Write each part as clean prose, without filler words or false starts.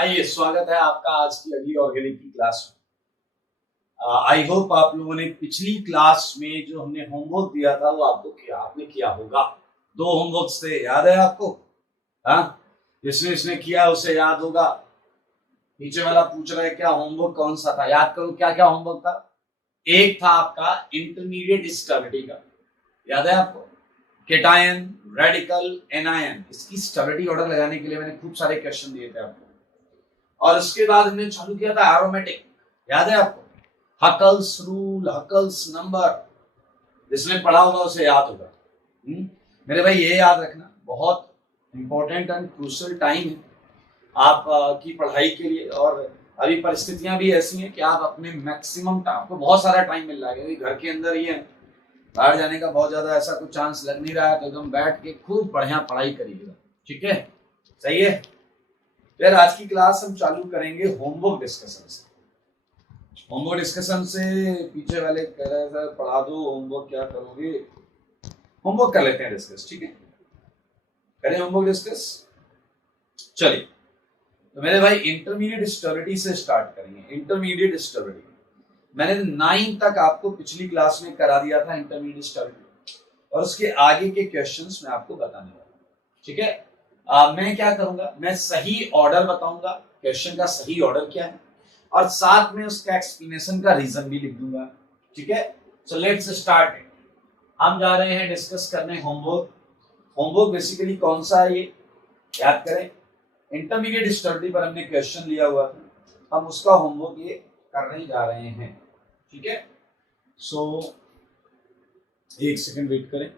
आइए, स्वागत है आपका आज की अगली ऑर्गेनिक की क्लास में। आई होप आप लोगों ने पिछली क्लास में जो हमने होमवर्क दिया था वो आपने किया होगा। 2 होमवर्क थे, याद है आपको? हाँ, जिसने इसने किया उसे याद होगा। नीचे वाला पूछ रहा है क्या होमवर्क कौन सा था, याद करो क्या क्या होमवर्क था। एक था आपका इंटरमीडिएट स्टेबिलिटी का, याद है आपको? केटायन, रेडिकल, एनायन, इसकी स्टेबिलिटी ऑर्डर लगाने के लिए मैंने खूब सारे क्वेश्चन दिए थे आपको। और उसके बाद हमने चालू किया था एरोमेटिक, याद है आपको? हकल्स रूल, हकल्स नंबर, जिसने पढ़ा होगा उसे याद होगा। मेरे भाई ये याद रखना, बहुत इंपॉर्टेंट एंड क्रूशियल टाइम है आप की पढ़ाई के लिए। और अभी परिस्थितियां भी ऐसी हैं कि आप अपने मैक्सिमम टाइम, आपको बहुत सारा टाइम मिल रहा है क्योंकि घर के अंदर ही है, बाहर जाने का बहुत ज्यादा ऐसा कुछ चांस लग नहीं रहा है, तो एकदम बैठ के खूब बढ़िया पढ़ाई करिएगा, ठीक है? सही है। फिर आज की क्लास हम चालू करेंगे होमवर्क डिस्कशन से। होमवर्क डिस्कशन से पीछे वाले कह रहे थे पढ़ा दो, होमवर्क क्या करोगे? होमवर्क कर लेते हैं डिस्कस, ठीक है? करें होमवर्क डिस्कस। चलिए, तो मेरे भाई इंटरमीडिएट स्टेबिलिटी से स्टार्ट करेंगे। इंटरमीडिएट स्टेबिलिटी मैंने 9 तक आपको पिछली क्लास में करा दिया था, इंटरमीडिएट स्टेबिलिटी, और उसके आगे के क्वेश्चंस मैं आपको बताने वाला हूं, ठीक है? मैं क्या करूंगा, मैं सही ऑर्डर बताऊंगा, क्वेश्चन का सही ऑर्डर क्या है, और साथ में उसका एक्सप्लेनेशन का रीजन भी लिख दूंगा, ठीक है? So let's start it. हम जा रहे हैं डिस्कस करने होमवर्क। होमवर्क बेसिकली कौन सा है ये याद करें। इंटरमीडिएट स्टडी पर हमने क्वेश्चन लिया हुआ था, हम उसका होमवर्क ये करने जा रहे हैं, ठीक है? सो एक सेकंड वेट करें।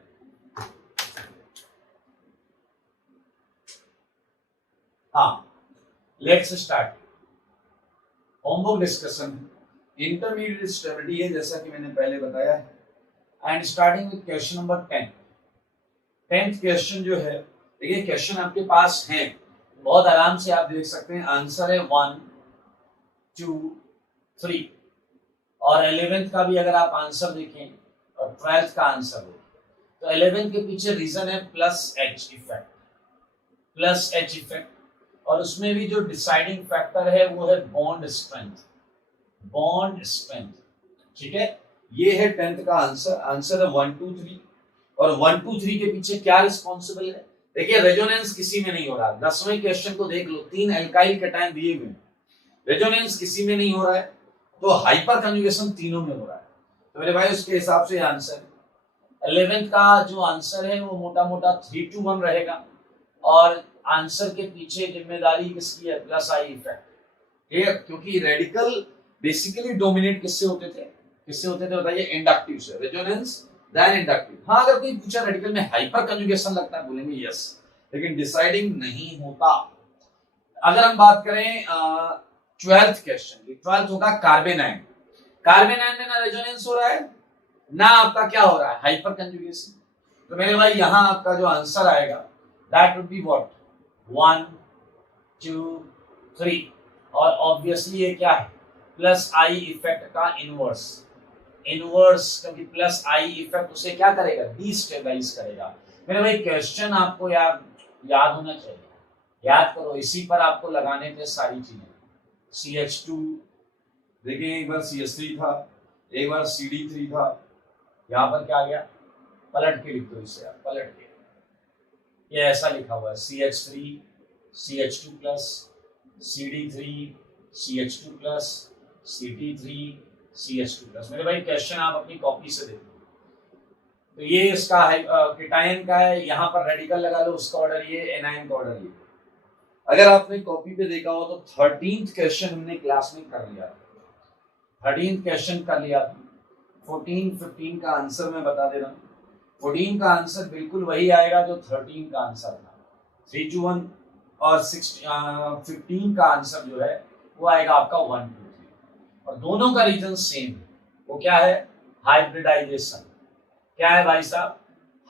हाँ, let's start homework discussion. Intermediate stability है जैसा कि मैंने पहले बताया है, and starting with question number 10। 10th question जो है, देखिए क्वेश्चन आपके पास है, बहुत आराम से आप देख सकते हैं। आंसर है 1, 2, 3, और 11th का भी अगर आप आंसर देखें और 12th का आंसर हो तो 11th के पीछे रीजन है plus H effect, plus H effect, और उसमें भी जो डिसाइडिंग फैक्टर है वो है बॉन्ड स्ट्रेंथ, बॉन्ड स्ट्रेंथ, ठीक है? ये है 10th का आंसर। आंसर है 1, 2, 3, और 1, 2, 3 के पीछे क्या रिस्पॉन्सिबल है? देखिए रेजोनेंस किसी में नहीं हो रहा। 10वें क्वेश्चन को देख लो, 3 एल्काइल कैटायन दिए हुए, रेजोनेंस किसी में नहीं हो रहा है, तो हाइपर कंजुगेशन तीनों में हो रहा है। तो मेरे भाई उसके हिसाब से आंसर 11th का जो आंसर है वो मोटा मोटा 3 to 1 रहेगा, और आंसर के पीछे जिम्मेदारी किसकी है? प्लस आई इफेक्ट, ठीक है? क्योंकि रेडिकल बेसिकली डोमिनेट किससे होते थे? किससे होते थे बताइए? इंडक्टिव से। Resonance than inductive. हाँ, अगर कोई पूछा रेडिकल में हाइपर कंजुगेशन लगता है, बोलेंगे यस, लेकिन डिसाइडिंग नहीं होता। अगर हम बात करें 12th क्वेश्चन की, 12th होगा कार्बन आयन। कार्बन आयन में ना रेजोनेंस हो रहा है ना आपका क्या हो रहा है? Hyper conjugation. तो मेरे भाई यहां आपका जो आंसर आएगा दैट वुड बी व्हाट? 1, 2, 3, और ऑब्वियसली ये क्या है? प्लस आई इफेक्ट का इनवर्स, इनवर्स, क्योंकि प्लस आई इफेक्ट उसे क्या करेगा? डिस्टेबलाइज करेगा। मेरे भाई क्वेश्चन आपको याद होना चाहिए, याद करो, इसी पर आपको लगाने थे सारी चीजें। CH2, देखिए एक बार CH3 था, एक बार CD3 था, यहाँ पर क्या आ गया? पलट के लिख दो इसे आप, पलट के, ये ऐसा लिखा हुआ है CH3, CH2 plus, CD3, CH2 plus, CD3, CH2 plus. मेरे भाई क्वेश्चन आप अपनी कॉपी से देखो, तो ये इसका है केटायन का है, यहाँ पर रेडिकल लगा लो, उसका ऑर्डर ये, एनायन का ऑर्डर ये। अगर आपने कॉपी पे देखा हो तो 13th क्वेश्चन हमने क्लास में कर लिया था, 13th क्वेश्चन कर लिया था। 14, 15 का आंसर मैं बता दे रहा हूँ। 14 का आंसर बिल्कुल वही आएगा जो 13 का आंसर था, 3 to 1, और 15 का आंसर जो है वो आएगा आपका 1, 2, 3, और दोनों का रीजन सेम है। वो क्या है? हाइब्रिडाइजेशन। क्या है भाई साहब?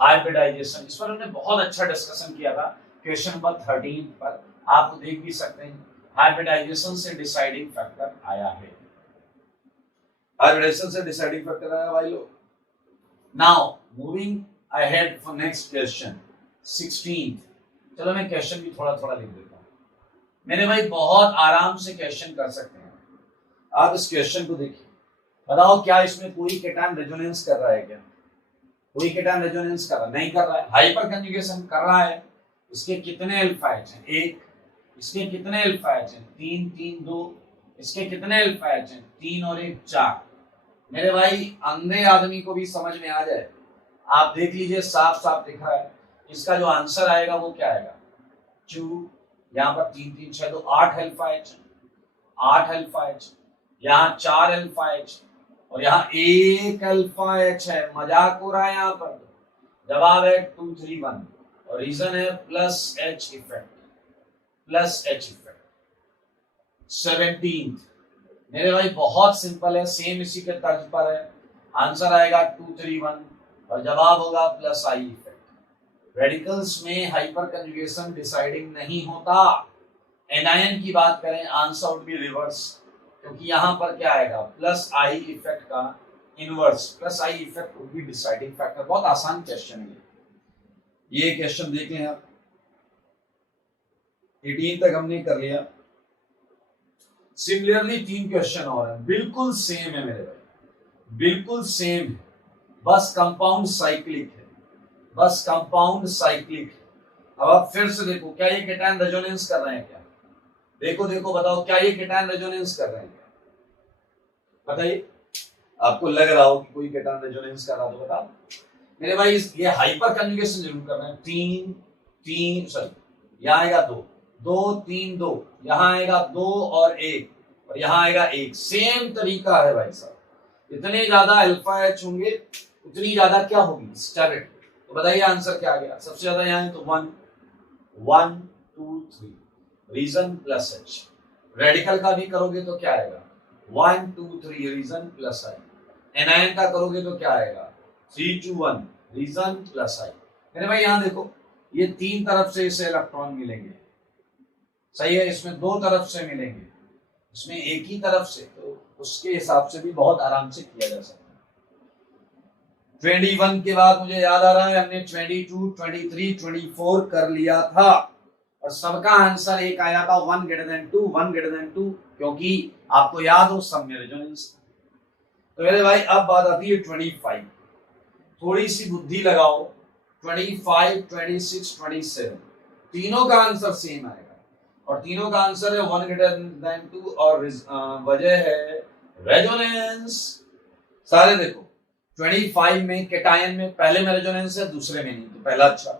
हाइब्रिडाइजेशन। इस पर हमने बहुत अच्छा डिस्कशन किया था क्वेश्चन नंबर 13 पर, आप देख भी सकते हैं। हाइब्रिडाइजेशन से डिसाइडिंग फैक्टर आया है, हाइब्रिडाइजेशन से डिसाइडिंग फैक्टर आया भाई लोग। Now moving ahead for next question 16th। चलो मैं क्वेश्चन भी थोड़ा थोड़ा लिख देता हूँ। मेरे भाई बहुत आराम से क्वेश्चन कर सकते हैं। आप इस क्वेश्चन को देखिए, बताओ क्या इसमें कोई केटायन रेजोनेंस कर रहा है क्या? कोई केटायन रेजोनेंस कर रहा नहीं कर रहा है, हाइपर कंजुगेशन कर रहा है। इसके कितने अल्फा एच हैं? एक। इसके कितने अल्फा एच हैं? 3 3 2। इसके कितने अल्फा एच हैं? 3 और 1 4। मेरे भाई अंधे आदमी को भी समझ में आ जाए, आप देख लीजिए, साफ साफ दिख रहा है। इसका जो आंसर आएगा वो क्या आएगा? 2। यहाँ पर 3 3 6 2 8 अल्फा एच, 8 अल्फा एच। यहाँ 4 अल्फा एच और यहाँ 1 अल्फा एच है। मजाक हो रहा है यहाँ पर। जवाब है 2 3 1 और रीजन है plus H effect, plus H effect. 17 मेरे भाई बहुत सिंपल है, सेम इसी के तर्ज पर है। आंसर आएगा 2 3 1 और जवाब होगा प्लस आई इफेक्ट। रेडिकल्स में हाइपर कंजुगेशन डिसाइडिंग नहीं होता। एनायन की बात करें, आंसर वुड बी रिवर्स, क्योंकि यहां पर क्या आएगा? प्लस आई इफेक्ट का inverse, plus I effect would be deciding factor. बहुत आसान क्वेश्चन है ये क्वेश्चन देख लें आप। 18 तक हमने कर लिया। सिमिलरली 3 क्वेश्चन और हैं, बिल्कुल सेम है मेरे भाई, बिल्कुल सेम है, बस कंपाउंड साइक्लिक है, बस कंपाउंड साइक्लिक है। अब आप फिर से देखो, क्या ये केटायन रेजोनेंस कर रहे हैं क्या? देखो देखो, बताओ क्या ये केटायन रेजोनेंस कर रहे हैं क्या? बताइए, आपको लग रहा हो कि कोई केटायन रेजोनेंस कर रहा तो बताओ। मेरे भाई ये हाइपर कंजुगेशन जरूर कर रहे हैं। 3 3 सॉरी, यहाँ आएगा 2 2 3 2, यहाँ आएगा 2 और 1 और यहाँ आएगा 1। सेम तरीका है भाई साहब। इतने ज्यादा अल्फा एच होंगे उतनी ज्यादा क्या होगी? स्टेबिलिटी। तो बताइए आंसर क्या आ गया? सबसे ज्यादा यहाँ है तो 1 1 2 3, रीजन प्लस एच। रेडिकल का भी करोगे तो क्या आएगा? 1 2 3 रीजन प्लस आई। एनायन का करोगे तो क्या आएगा? 3 2 1 रीजन प्लस आई। मेरे भाई यहाँ देखो, ये 3 तरफ से इसे इलेक्ट्रॉन मिलेंगे, सही है। इसमें 2 तरफ से मिलेंगे, इसमें एक ही तरफ से, तो उसके हिसाब से भी बहुत आराम से किया जा सकता है। 21 के बाद मुझे याद आ रहा है हमने 22 23 24 कर लिया था और सबका आंसर एक आया था 1 > 2 1 > 2, क्योंकि आपको याद हो सब में रेजोनेंस। तो मेरे भाई अब बात आती है 25। थोड़ी सी बुद्धि लगाओ। 25 26 27 तीनों का आंसर सेम आएगा और तीनों का आंसर है 1 > 2 और वजह है रेजोनेंस। सारे देखो, 25 में केटायन में पहले में रेजोनेंस है, दूसरे में नहीं, तो पहला अच्छा।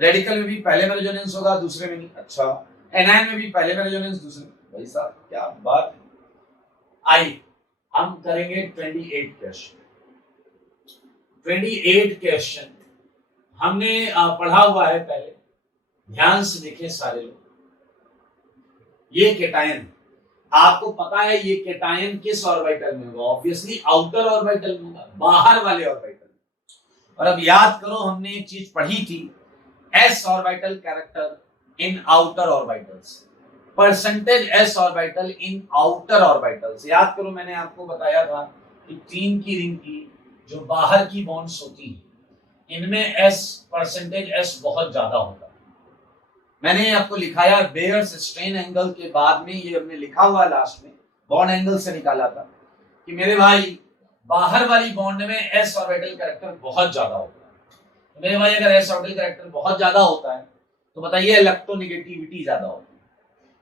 रेडिकल में भी पहले में रेजोनेंस होगा, दूसरे में नहीं, अच्छा। एनायन में भी पहले में रेजोनेंस, दूसरे में। भाई साहब क्या बात है। आई हम करेंगे 28 क्वेश्चन। 28 क्वेश्चन हमने पढ़ा हुआ है पहले, ध्यान से देखें सारे लोग। ये केटायन, आपको पता है ये केटायन किस ऑर्बिटल में होगा? ऑब्वियसली आउटर ऑर्बिटल में होगा, बाहर वाले ऑर्बिटल में। और अब याद करो, हमने एक चीज पढ़ी थी, S orbital character in outer orbitals, percentage S orbital in outer orbitals. याद करो, मैंने आपको बताया था कि 3 की रिंग की जो बाहर की बॉन्ड्स होती हैं, इनमें एस परसेंटेज एस बहुत ज्यादा होता है। मैंने आपको लिखाया बेयर्स स्ट्रेन एंगल के बाद में, ये हमने लिखा हुआ लास्ट में, बॉन्ड एंगल से निकाला था कि मेरे भाई बाहर वाली बॉन्ड में एस ऑर्बिटल कैरेक्टर बहुत ज्यादा होता है। तो मेरे भाई अगर एस ऑर्बिटल कैरेक्टर बहुत ज्यादा होता है तो बताइए इलेक्ट्रोनेगेटिविटी ज्यादा होती है,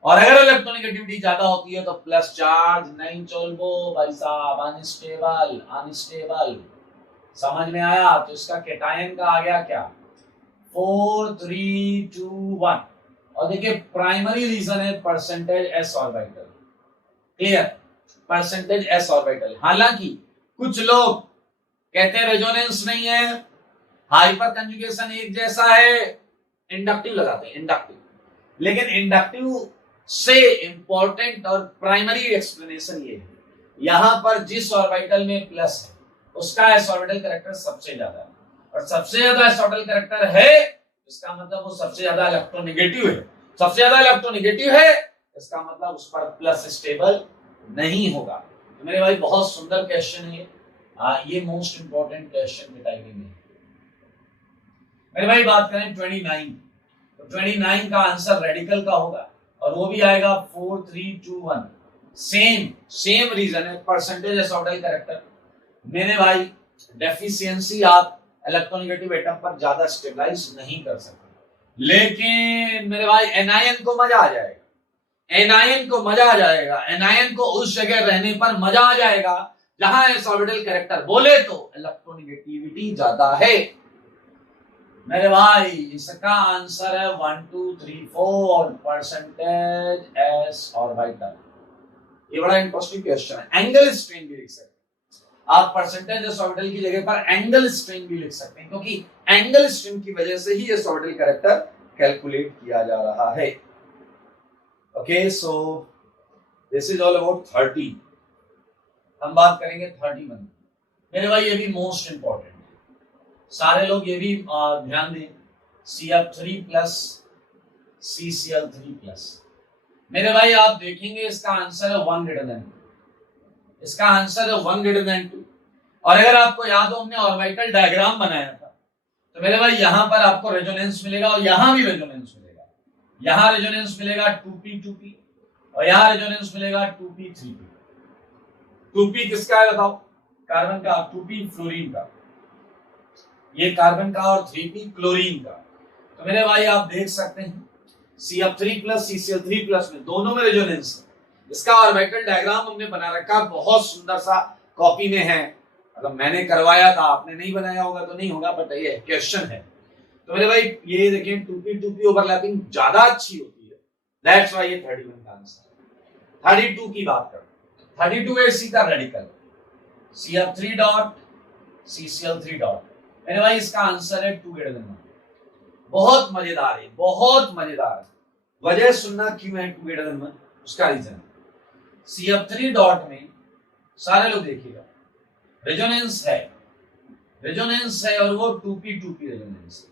और अगर इलेक्ट्रोनेगेटिविटी ज्यादा होती है तो प्लस चार्ज नहीं चलबो भाई साहब, अनस्टेबल अनस्टेबल। समझ में आया? तो इसका केटायन का आ गया क्या? 4 3 2 1। और देखिए प्राइमरी रीजन है percentage S orbital. Clear? Percentage S orbital. हालांकि कुछ लोग कहते हैं रेजोनेंस नहीं है, हाइपर कंजुगेशन एक जैसा है, इंडक्टिव लगाते हैं, इंडक्टिव। लेकिन इंडक्टिव से इंपॉर्टेंट और प्राइमरी एक्सप्लेनेशन ये है, यहां पर जिस ऑर्बिटल में प्लस है उसका एस ऑर्बिटल कैरेक्टर सबसे ज्यादा है, और सबसे ज्यादा एस ऑर्बिटल कैरेक्टर है इसका मतलब वो सबसे ज्यादा इलेक्ट्रोनेगेटिव है। सबसे ज्यादा इलेक्ट्रोनेगेटिव है इसका मतलब उस पर प्लस स्टेबल नहीं होगा। तो मेरे भाई बहुत सुंदर क्वेश्चन है ये मोस्ट इंपॉर्टेंट क्वेश्चन की टाइपिंग है। मेरे भाई बात करें 29, तो 29 का आंसर रेडिकल का होगा और वो भी आएगा 4321। सेम रीजन है, परसेंटेज एस ऑर्बिटल कैरेक्टर। मेरे भाई डेफिशिएंसी आप इलेक्ट्रोनेगेटिव एटम पर ज्यादा स्टेबलाइज नहीं कर सकते, लेकिन मेरे भाई एनआईएन को मजा आ जाएगा, एनआईएन को मजा आ जाएगा, एनआईएन को उस जगह रहने पर मजा आ जाएगा जहां एस ऑर्बिटल कैरेक्टर बोले तो इलेक्ट्रोनेगेटिविटी ज्यादा है। मेरे भाई इसका आंसर है 1 2 3 4 परसेंटेज एस ऑर्बिटल। ये बड़ा इंटरेस्टिंग क्वेश्चन है। एंगल स्ट्रेन भी लिख सकते हैं आप, परसेंटेज एस ऑर्बिटल की जगह पर एंगल स्ट्रेन भी लिख सकते हैं, क्योंकि एंगल स्ट्रेन की वजह से ही एस ऑर्बिटल कैरेक्टर कैलकुलेट किया जा रहा है। Okay, so this is all about 30। हम बात करेंगे 31। मेरे भाई ये भी मोस्ट इंपॉर्टेंट है, सारे लोग ये भी ध्यान दें। CF3 plus CCl3 plus. मेरे भाई आप देखेंगे इसका आंसर है 1 greater than 2। इसका आंसर है 1 greater than 2। और अगर आपको याद हो हमने ऑर्बिटल डायग्राम बनाया था, तो मेरे भाई यहां पर आपको रेजोनेंस मिलेगा और यहां भी रेजोनेंस मिलेगा। यहां रेजोनेंस मिलेगा 2p और यहां रेजोनेंस मिलेगा 2p। 2p किसका है बताओ? कार्बन का। 2p फ्लोरीन का, ये कार्बन का, और 3p क्लोरीन का। तो मेरे भाई आप देख सकते हैं CF3 प्लस CCl3 प्लस में दोनों में रेजोनेंस है। इसका ऑर्बिटल डायग्राम हमने बना रखा, बहुत सुंदर सा, कॉपी में है, मतलब मैंने करवाया था, आपने नहीं बनाया होगा तो नहीं होगा, बट ये क्वेश्चन है। तो मेरे भाई ये देखें 2p ओवरलैपिंग ज्यादा अच्छी होती है, दैट्स व्हाई ये 31 का आंसर। 32 की बात करते हैं। 32 है C का radical, CF3 dot CCl3 dot. मेरे भाई इसका आंसर है 2 greater than 1। बहुत मजेदार है, बहुत मजेदार है। वजह सुनना क्यों है 2 greater than 1, उसका रीजन। CF3 डॉट में सारे लोग देखिएगा रेजोनेंस है, रेजोनेंस है, और वो 2p रेजोनेंस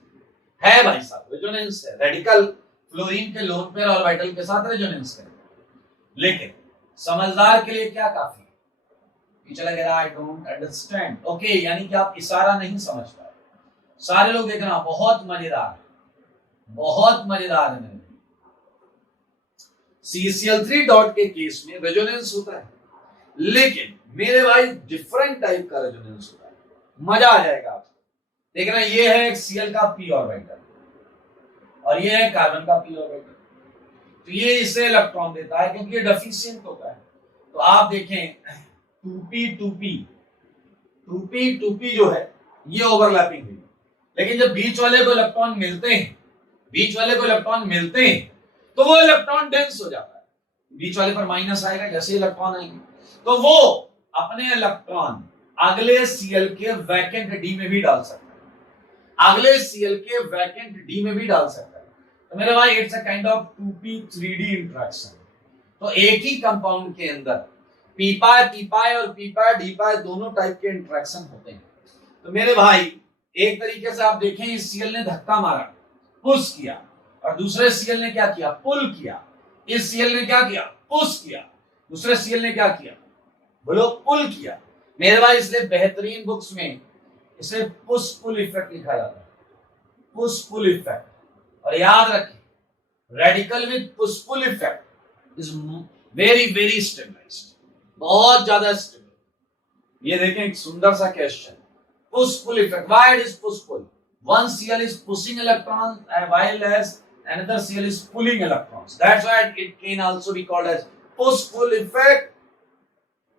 है भाई साहब, रेजोनेंस है। रेडिकल फ्लोरीन के लोन पेयर ऑर्बिटल के साथ रेजोनेंस है, लेकिन समझदार के लिए क्या काफी है? चला गया आई डोंट अंडरस्टैंड। ओके, यानी कि आप इशारा नहीं समझ पाए। सारे लोग देखना, बहुत मजेदार है, बहुत मजेदार है। CCl3 डॉट के केस में रेजोनेंस होता है, लेकिन मेरे भाई डिफरेंट टाइप का रेजोनेंस होता है, मजा आ जाएगा आपको। देखना, ये है एक Cl का p ऑर्बिटल और ये है कार्बन का p ऑर्बिटल, तो ये इसे इलेक्ट्रॉन देता है क्योंकि ये डेफिशिएंट होता है। तो आप देखें 2p जो है ये ओवरलैपिंग है, लेकिन जब बीच वाले को इलेक्ट्रॉन मिलते हैं, बीच वाले को इलेक्ट्रॉन मिलते हैं, तो वो इलेक्ट्रॉन डेंस हो जाता है। बीच वाले पर माइनस आएगा, जैसे इलेक्ट्रॉन आएंगे तो वो अपने इलेक्ट्रॉन अगले Cl के वैकेंट D में भी डाल सकता है, अगले Cl के वैकेंट D में भी डाल सकता है। तो मेरे भाई it's a kind of 2p3d interaction. तो एक ही कंपाउंड के अंदर p पाई और p पाई d दोनों टाइप के इंटरेक्शन होते हैं। तो मेरे भाई एक तरीके से आप देखें, इस Cl ने धक्का मारा, पुश किया, और दूसरे Cl ने क्या किया? पुल किया। इस Cl ने क्या किया? पुश किया। दूसरे Cl ने क्या किया? बोलो, पुल किया। मेरे भाई इसलिए बेहतरीन बुक्स में इसे पुश पुल इफेक्ट लिखा जाता है, पुश पुल इफेक्ट। और याद रखें, radical with push pull effect is very very stabilized, बहुत ज्यादा स्टेबल। ये देखें एक सुंदर सा question, push pull effect. Why it is push pull? One Cl is pushing electrons while as another Cl is pulling electrons. That's why it can also be called as push pull effect.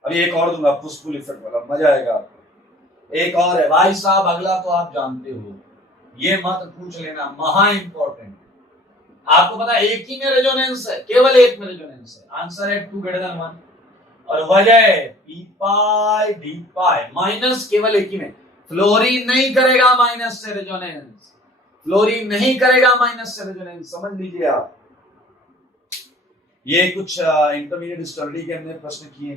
अभी एक और दूंगा push pull effect वाला, मजा आएगा आपको। एक और है भाई साहब, अगला तो आप जानते हो, ये मत पूछ लेना, महा इंपॉर्टेंट। आपको पता है एक ही में रेजोनेंस है, केवल एक में रेजोनेंस है, आंसर है 2 greater than 1। और वजह p पाई d पाई, माइनस केवल एक ही में। फ्लोरीन नहीं करेगा माइनस से रेजोनेंस, फ्लोरीन नहीं करेगा माइनस से रेजोनेंस, समझ लीजिए आप। ये कुछ इंटरमीडिएट स्टडी के हमने प्रश्न किए।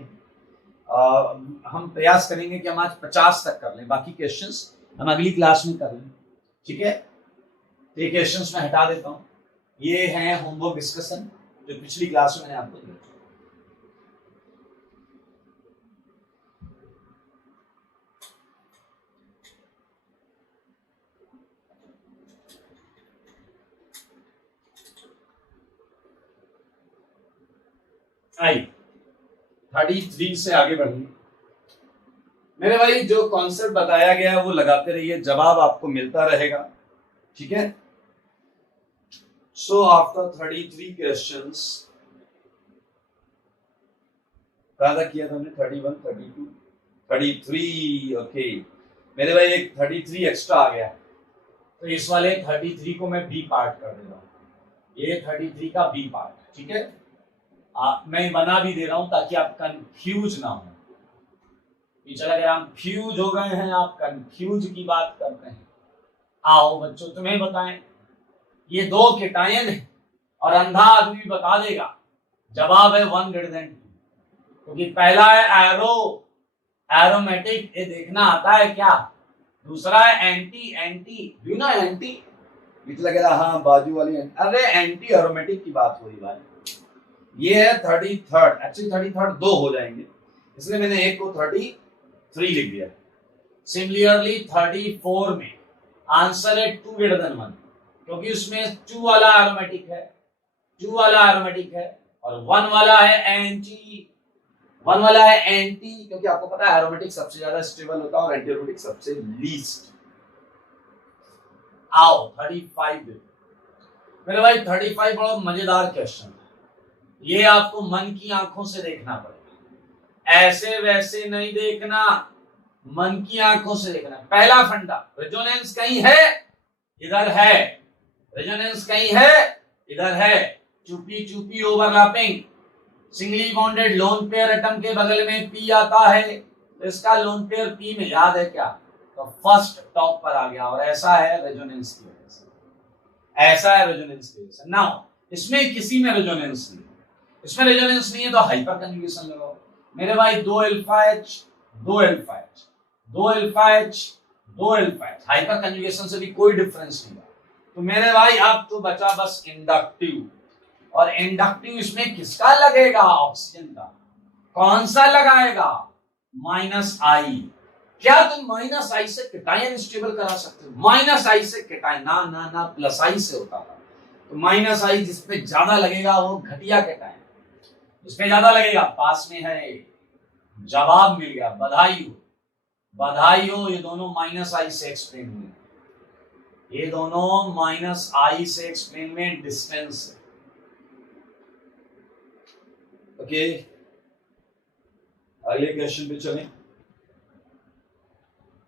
हम प्रयास करेंगे कि हम आज 50 तक कर लें, बाकी क्वेश्चंस हम अगली क्लास में कर लें, ठीक है? तो ये क्वेश्चंस मैं हटा देता हूं, ये है होमवर्क डिस्कशन जो पिछली क्लास में मैंने आपको दिया। आई 33 से आगे बढ़िए मेरे भाई। जो कॉन्सेप्ट बताया गया है वो लगाते रहिए, जवाब आपको मिलता रहेगा, ठीक है। सो आफ्टर 33 क्वेश्चंस कहा किया था हमने 31, 32, 33। ओके मेरे भाई एक 33 एक्स्ट्रा आ गया, तो इस वाले 33 को मैं बी पार्ट कर दे रहा हूँ, ये 33 का बी पार्ट, ठीक है। मैं बना भी दे रहा हूं ताकि आप कंफ्यूज ना हो। टीचर अगर हम फ्यूज हो गए हैं, आप कंफ्यूज की बात करते हैं। आओ बच्चों तुम्हें बताएं, ये दो केटायन है और अंधा आदमी बता देगा। जवाब है 1 ग्रेटर देन 2, क्योंकि पहला है एरो एरोमेटिक, ये देखना आता है क्या। दूसरा है anti anti, you know anti, लग रहा हाँ बाजू वाली, अरे एंटी एरोमेटिक की बात हो रही भाई। ये है 33rd, एक्चुअली 33rd दो हो जाएंगे, इसलिए मैंने एक को 33 लिख दिया। सिमिलरली 34 में आंसर है 2 ग्रेटर देन 1, क्योंकि उसमें 2 वाला एरोमेटिक है, 2 वाला एरोमेटिक है, और 1 वाला है एंटी, 1 वाला है एंटी, क्योंकि आपको पता है एरोमेटिक सबसे ज्यादा स्टेबल होता है और एंटी एरोमेटिक सबसे लीस्ट। आओ 35 देखो मेरे भाई। 35 बड़ा मजेदार क्वेश्चन है, ये आपको मन की आंखों से देखना पड़ेगा, ऐसे वैसे नहीं देखना, मन की आंखों से देखना। पहला फंडा, रेजोनेंस कहीं है, इधर है, रेजोनेंस कहीं है, इधर है, चुपी चुपी overlapping, singly bonded lone pair atom के बगल में पी आता है, तो इसका लोन पेयर पी में याद है क्या, तो फर्स्ट टॉप पर आ गया, और ऐसा है रेजोनेंस की वजह से, ऐसा है रेजोनेंस की वजह से। नाउ इसमें किसी में रेजोनेंस नहीं, इसमें रेजोनेंस नहीं है तो हाइपर कंजुगेशन लगाओ मेरे भाई। 2 alpha H 2 alpha H 2 alpha H 2 alpha H, hyper conjugation से भी कोई डिफरेंस नहीं है। तो मेरे भाई अब तो बचा बस इंडक्टिव, और इंडक्टिव इसमें किसका लगेगा, ऑक्सीजन का। कौन सा लगाएगा, -I। क्या तुम -I से केटायन स्टेबल करा सकते हो, -I से केटायन, ना ना ना, +I से होता था। तो -I जिसपे ज्यादा लगेगा वो घटिया केटायन, जिसपे ज्यादा लगेगा पास में है, जवाब मिल गया, बधाई हो, बधाई हो। ये दोनों -I से एक्सप्लेन हुए, ये दोनों -I से एक्सप्लेन हुए, डिस्टेंस। ओके अगले क्वेश्चन पे चलें।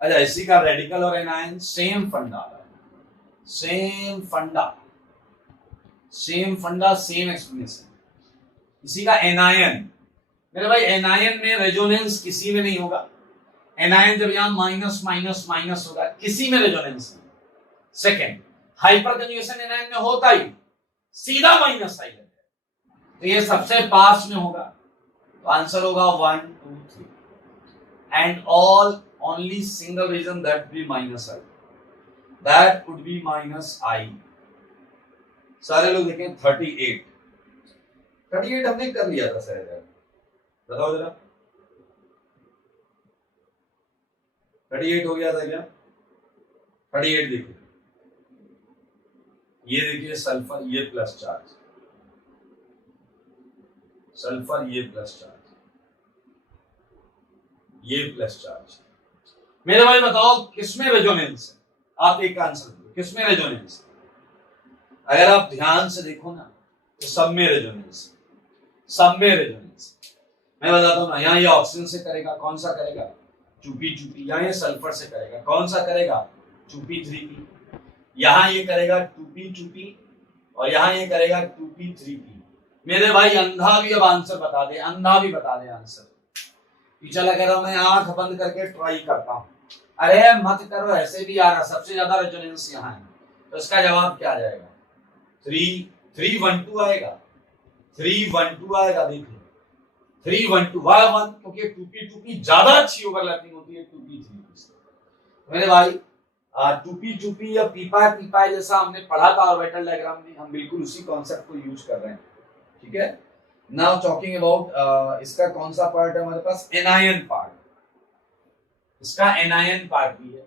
अच्छा इसी का रेडिकल और एनायन सेम फंडा, सेम फंडा, सेम फंडा, सेम एक्सप्लेनेशन। इसी का एनायन मेरे भाई, एनायन में रेजोनेंस किसी में नहीं होगा, एनायन जब यहां माइनस माइनस माइनस होगा, किसी में रेजोनेंस नहीं। सेकेंड, हाइपर कंजुगेशन एनायन में होता ही सीधा -I है, तो ये सबसे पास में होगा, तो आंसर होगा 1 2 3, and all only single reason that be -I, that would be -I। सारे लोग देखें 38 हमने कर लिया था शायद, बताओ जरा 38 हो गया था क्या। 38 देखिए, ये देखिए सल्फर, ये प्लस चार्ज, सल्फर ये प्लस चार्ज, ये प्लस चार्ज। मेरे भाई बताओ किसमें रेजोनेंस है, आप एक आंसर दो, किसमें रेजोनेंस है। अगर आप ध्यान से देखो ना तो सब में रेजोनेंस, सब में रेजोनेंस। मैं बताता हूं ना, यहाँ ये ऑक्सीजन से करेगा, कौन सा करेगा, 2p2p। यहाँ ये सल्फर से करेगा, कौन सा करेगा, 2p3p। यहाँ ये करेगा 2p2p, और यहाँ ये करेगा 2p3p। मेरे भाई अंधा भी अब आंसर बता दे, अंधा भी बता दे आंसर। चल अगर मैं आंख बंद करके ट्राई करता हूं, अरे मत करो, ऐसे भी आ रहा, सबसे ज्यादा रेजोनेंस यहाँ है, तो इसका जवाब क्या आ जाएगा, 3-3-1-2 आएगा, 3-1-2 आएगा। देखिए 3-1-2 1, क्योंकि 2p2p ज्यादा अच्छी ओवरलैपिंग होती है 2p3p से। मेरे भाई 2p2p या p जैसा हमने पढ़ा था ऑर्बिटल डायग्राम में, हम बिल्कुल उसी कॉन्सेप्ट को यूज कर रहे हैं, ठीक है। नाउ टॉकिंग अबाउट इसका कौन सा पार्ट है हमारे पास, एनायन पार्ट, इसका एनायन पार्ट भी है,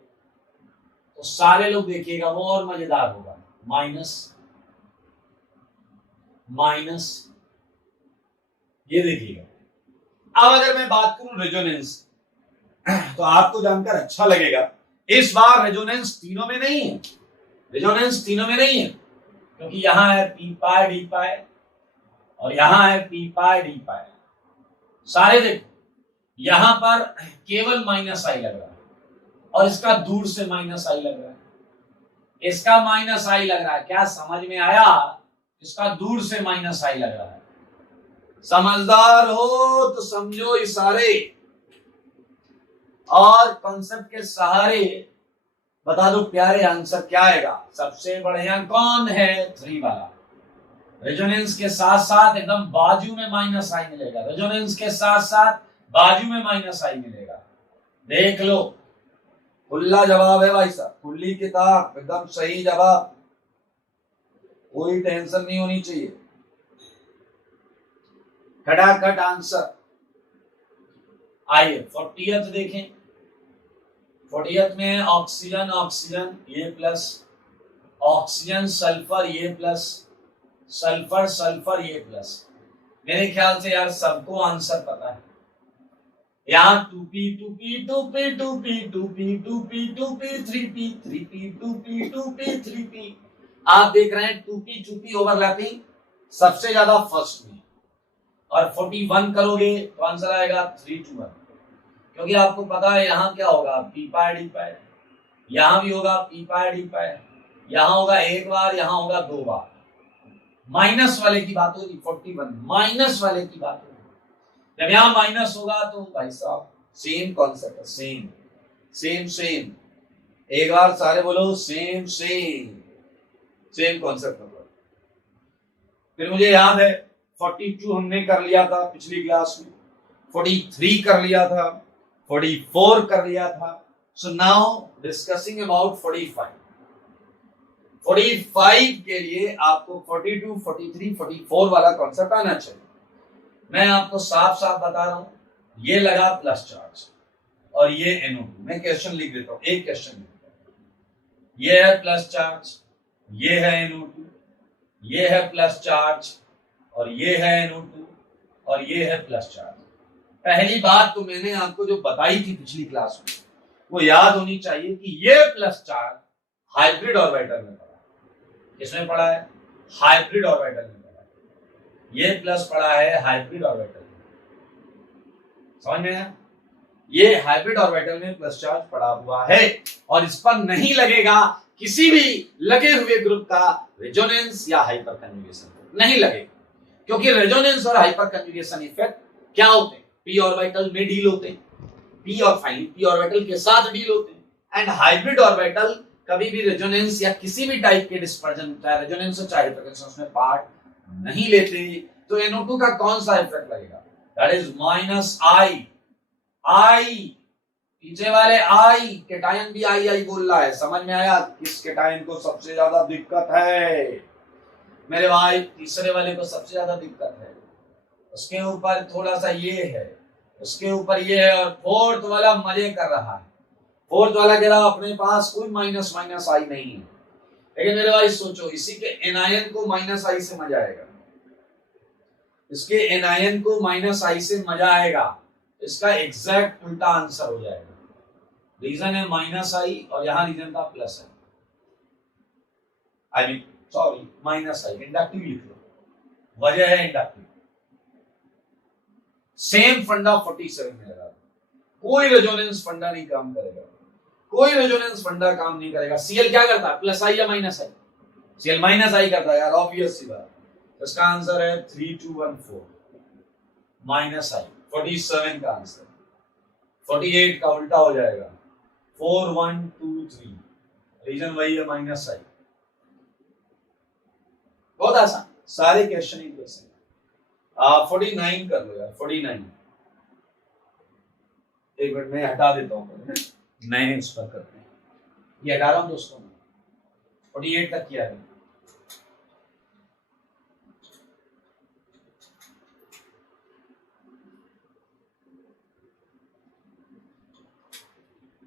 तो सारे लोग देखिएगा वो और मजेदार होगा। माइनस माइनस, ये देखिएगा। अब अगर मैं बात करूं रेजोनेंस, तो आपको जानकर अच्छा लगेगा, इस बार रेजोनेंस तीनों में नहीं है, रेजोनेंस तीनों में नहीं है, क्योंकि यहां है पी पाई डी पाई और यहां है पी पाई डी पाई। सारे देखो, यहां पर केवल माइनस आई लग रहा है और इसका दूर से माइनस आई लग रहा है, इसका माइनस आई लग रहा है। क्या समझ में आया? इसका दूर से माइनस आई लग रहा है। समझदार हो तो समझो इशारे और कॉन्सेप्ट के सहारे बता दो प्यारे आंसर क्या आएगा। सबसे बढ़िया कौन है? 3 वाला। रेजोनेंस के साथ साथ एकदम बाजू में माइनस आई मिलेगा, रेजोनेंस के साथ साथ बाजू में माइनस आई मिलेगा। देख लो, खुला जवाब है भाई साहब, खुली किताब, एकदम सही जवाब, कोई टेंशन नहीं होनी चाहिए, खटाखट आंसर। आइए 40th देखें। 40th में ऑक्सीजन ऑक्सीजन ये प्लस, ऑक्सीजन सल्फर ये प्लस, सल्फर सल्फर ये प्लस। मेरे ख्याल से यार सबको आंसर पता है। यहाँ 2p 2p 2p 2p 2p 2p 2p 3p 3p 2p 2p 3p। आप देख रहे हैं 2p 2p ओवरलैपिंग सबसे ज्यादा फर्स्ट में, और 41 करोगे तो आंसर आएगा 3 to 1, क्योंकि आपको पता है यहाँ क्या होगा, पी पाई डी पाई, यहाँ भी होगा पी पाई डी पाई, यहाँ होगा एक बार, यहाँ होगा 2 बार। माइनस वाले की बात होगी, 41 माइनस वाले की बात होगी। जब यहाँ माइनस होगा तो भाई साहब सेम कॉन्सेप्ट है, सेम सेम सेम। एक बार सारे बोलो, सेम सेम सेम कॉन्सेप्ट होगा। फिर मुझे याद है 42 हमने कर लिया था पिछली क्लास में, 43 कर लिया था, 44 कर लिया था। So now discussing about 45। 45 के लिए आपको 42, 43, 44 वाला कॉन्सेप्ट आना चाहिए। मैं आपको साफ साफ बता रहा हूं, ये लगा प्लस चार्ज और ये NO2। मैं क्वेश्चन लिख देता हूं, एक क्वेश्चन लिख देता हूं। ये है प्लस चार्ज, ये है NO2, ये है प्लस चार्ज और ये है NO2 और ये है प्लस चार्ज। पहली बात तो मैंने आपको जो बताई थी पिछली क्लास में वो याद होनी चाहिए कि ये प्लस चार्ज हाइब्रिड ऑर्बिटल में पड़ा है। किसमें पड़ा है? हाइब्रिड ऑर्बिटल में पड़ा है। ये प्लस पड़ा है हाइब्रिड ऑर्बिटल में, समझ में आया? ये हाइब्रिड ऑर्बिटल में प्लस चार्ज पड़ा हुआ है और इस पर नहीं लगेगा किसी भी लगे हुए ग्रुप का रेजोनेंस या हाइपर कंजुगेशन, नहीं लगेगा, क्योंकि रेजोनेंस और हाइपर कंजुगेशन इफेक्ट क्या होते हैं? पी ऑर्बिटल में डील होते हैं, पी और फाइनली पी ऑर्बिटल के साथ डील होते हैं। एंड हाइब्रिड ऑर्बिटल कभी भी रेजोनेंस या किसी भी टाइप के डिस्पर्जन, चाहे रेजोनेंस हो चाहे हाइपरकंजुगेशन, उसमें पार्ट नहीं लेते। तो NO2 का कौन सा इफेक्ट लगेगा? दैट इज माइनस आई। आई पीछे वाले आई, केटायन भी आई बोल रहा है। समझ में आया किस केटायन को सबसे ज्यादा दिक्कत है? मेरे भाई तीसरे वाले को सबसे ज्यादा दिक्कत है, उसके ऊपर थोड़ा सा ये है, उसके ऊपर ये है, और फोर्थ वाला मजे कर रहा है। फोर्थ वाला कह रहा अपने पास कोई माइनस माइनस आई नहीं है, लेकिन मेरे भाई सोचो इसी के एनायन को माइनस आई से मजा आएगा, इसके एनायन को माइनस आई से मजा आएगा, इसका एग्जैक्ट उल्टा आंसर हो जाएगा। रीजन है माइनस आई और यहां रीजन था plus I, I mean sorry minus I. Inductive लिख लो, वजह है इंडक्टिव। सेम फंडा 47 में लगा, कोई रेजोनेंस फंडा नहीं काम करेगा, कोई रेजोनेंस फंडा काम नहीं करेगा। सीएल क्या करता है? प्लस आई या माइनस आई? सीएल माइनस आई करता है यार, ऑब्वियस सी बात। इसका आंसर है 3214 माइनस आई। 47 का आंसर, 48 का उल्टा हो जाएगा 4123, रीजन वही है माइनस आई। बहुत आसान, सारे क्वेश्चन ही क्वेश्चन। 49 कर लो यार, 49। एक मिनट में हटा देता हूं, नए इस पर करते हैं, ये हटा रहा हूं दोस्तों। 48 तक किया है।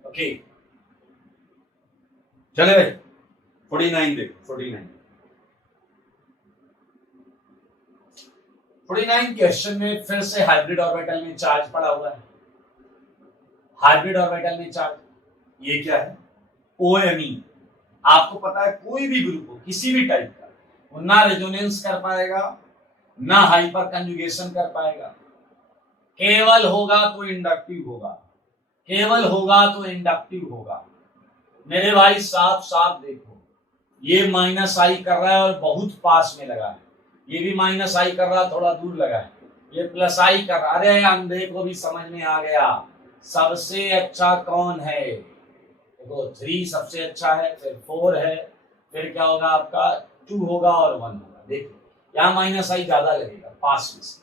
ओके चले भाई 49 देखो, 49 49 क्वेश्चन में फिर से हाइब्रिड ऑर्बिटल में चार्ज पड़ा हुआ है। हाइब्रिड ऑर्बिटल में चार्ज, ये क्या है? OMe। आपको पता है कोई भी ग्रुप हो किसी भी टाइप का, वो ना रेजोनेंस कर पाएगा ना हाइपर कंजुगेशन कर पाएगा, केवल होगा तो इंडक्टिव होगा, केवल होगा तो इंडक्टिव होगा। मेरे भाई साफ साफ देखो, ये माइनस आई कर रहा है और बहुत पास में लगा है, ये भी माइनस आई कर रहा थोड़ा दूर लगा है, ये प्लस आई कर रहा। अरे अंधे को भी समझ में आ गया सबसे अच्छा कौन है। देखो 3 सबसे अच्छा है, फिर 4 है, फिर क्या होगा आपका 2 होगा और 1 होगा। देखो यहाँ माइनस आई ज्यादा लगेगा, पास में से,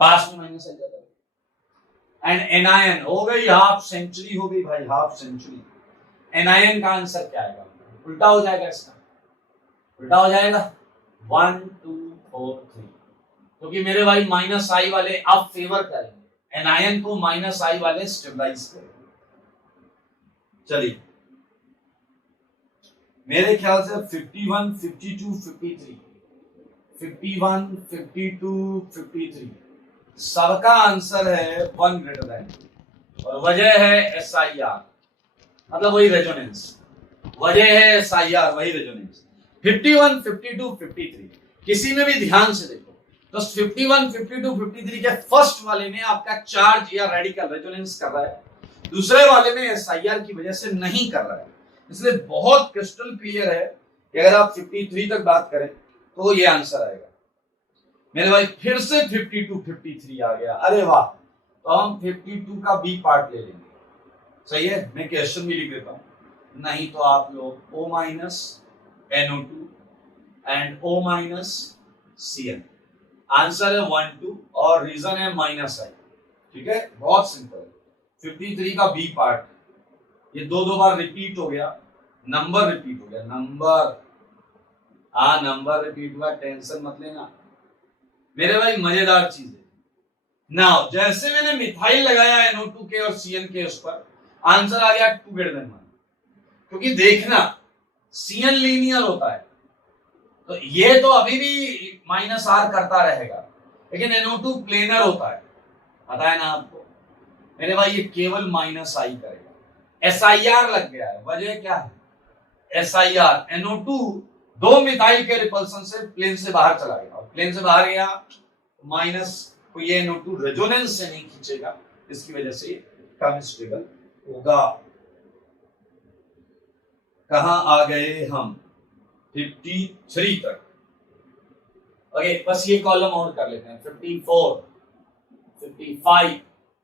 पास में माइनस आई ज्यादा लगेगा। एंड एनायन हो गई हाफ सेंचुरी, हो गई भाई हाफ सेंचुरी। एनायन का आंसर क्या आएगा? उल्टा हो जाएगा, इसका उल्टा हो जाएगा 1 2 4 3, क्योंकि मेरे भाई माइनस आई वाले अब फेवर करेंगे, एनायन को माइनस आई वाले स्टेबलाइज करेंगे। चलिए मेरे ख्याल से 51 52 53 51 52 53 सबका आंसर है 1 ग्रेटर देन, और वजह है SIR, मतलब वही रेजोनेंस, वजह है SIR वही रेजोनेंस। 51 52 53 किसी में भी ध्यान से देखो तो 51 52 53 के फर्स्ट वाले में आपका चार्ज या रेडिकल रेजोनेंस कर रहा है, दूसरे वाले में SIR की वजह से नहीं कर रहा है। इसलिए बहुत क्रिस्टल क्लियर है कि अगर आप 53 तक बात करें तो ये आंसर आएगा। मेरे भाई फिर से 52 53 आ गया, अरे वाह। तो हम 52 का बी पार्ट ले लेंगे, सही है। मैं क्वेश्चन भी लिख देता हूं, नहीं तो आप लोग O minus NO2 and O minus CN। Answer है 1 2 और रीजन है माइनस आई, ठीक है, बहुत सिंपल। 53 का बी पार्ट, ये दो बार रिपीट हो गया, नंबर रिपीट हो गया, नंबर रिपीट हुआ, टेंशन मत लेना मेरे भाई, मजेदार चीज है ना। जैसे मैंने मिथाइल लगाया NO2 के और CN के उस पर, आंसर आ गया 2 ग्रेटर देन 1, क्योंकि देखना CN लीनियर होता है तो ये तो अभी भी माइनस R करता रहेगा, लेकिन NO2 प्लेनर होता है, पता है ना आपको मेरे भाई, ये केवल माइनस आई करेगा। SIR लग गया है, वजह क्या है? SIR NO2 दो मिथाइल के रिपल्सन से प्लेन से बाहर चला गया, और प्लेन से बाहर गया माइनस को ये NO2 रेजोनेंस से नहीं खींचेगा, इसकी वजह से कम स्टेबल होगा। कहां आ गए हम? 53 तक। ओके, बस ये कॉलम और कर लेते हैं। 54 55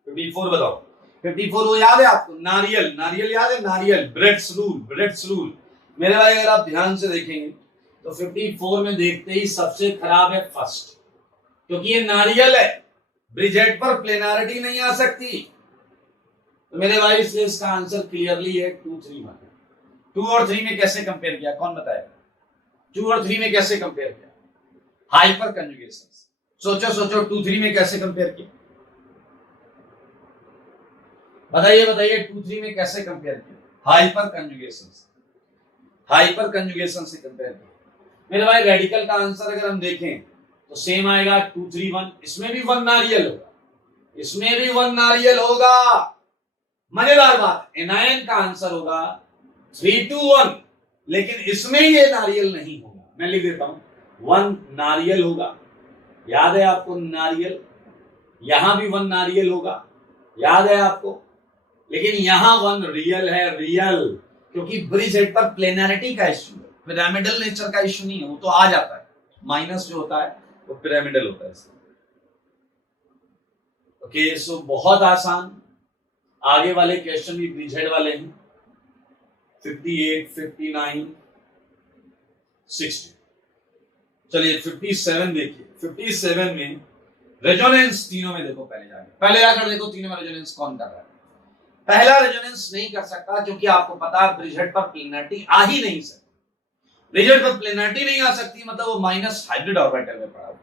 54 बताओ। 54 वो याद है आपको? नारियल, नारियल याद है? नारियल, ब्रेड्स रूल। मेरे भाई अगर आप ध्यान से देखेंगे तो 54 में देखते ही सबसे खराब है फर्स्ट, क्योंकि ये नारियल है, ब्रिजेट पर प्लेनारिटी नहीं आ सकती। तो मेरे भाई इसलिए इसका आंसर क्लियरली है 2 3 1। 2 और 3 में कैसे कंपेयर किया, कौन बताएगा? 2 और 3 में कैसे कंपेयर किया? Hyper conjugation. सोचो 2 3 में कैसे कंपेयर किया? बताइए 2 3 में कैसे कंपेयर किया? हाइपर कंजुगेशन से कंपेयर किया। मेरे भाई रेडिकल का आंसर अगर हम देखें तो सेम आएगा 2 3 1। इसमें भी 1 नारियल होगा, इसमें भी 1 naరియल होगा। मजेदार बात, एनायन का आंसर होगा 3 2 1, लेकिन इसमें ये नारियल नहीं होगा। मैं लिख देता हूं 1 नारियल होगा, याद है आपको नारियल, यहां भी 1 नारियल होगा, याद है आपको, लेकिन यहां 1 रियल है, रियल, क्योंकि ब्रिज हेड पर प्लेनरिटी का इश्यू है, पिरामिडल नेचर का इश्यू नहीं है, वो तो आ जाता है, माइनस जो होता है वो पिरामिडल होता है। ओके, सो बहुत आसान, आगे वाले क्वेश्चन भी ब्रिज हेड वाले हैं। 58 59 60। चलिए 57 देखिए। 57 में रेजोनेंस तीनों में देखो, पहले जाकर देखो तीनों में रेजोनेंस कौन कर रहा है। पहला रेजोनेंस नहीं कर सकता क्योंकि आपको पता है ब्रिजहेड पर प्लेनरिटी आ ही नहीं सकती। ब्रिजहेड पर प्लेनरिटी नहीं आ सकती मतलब वो माइनस हाइब्रिड ऑर्बिटल में पड़ा हुआ,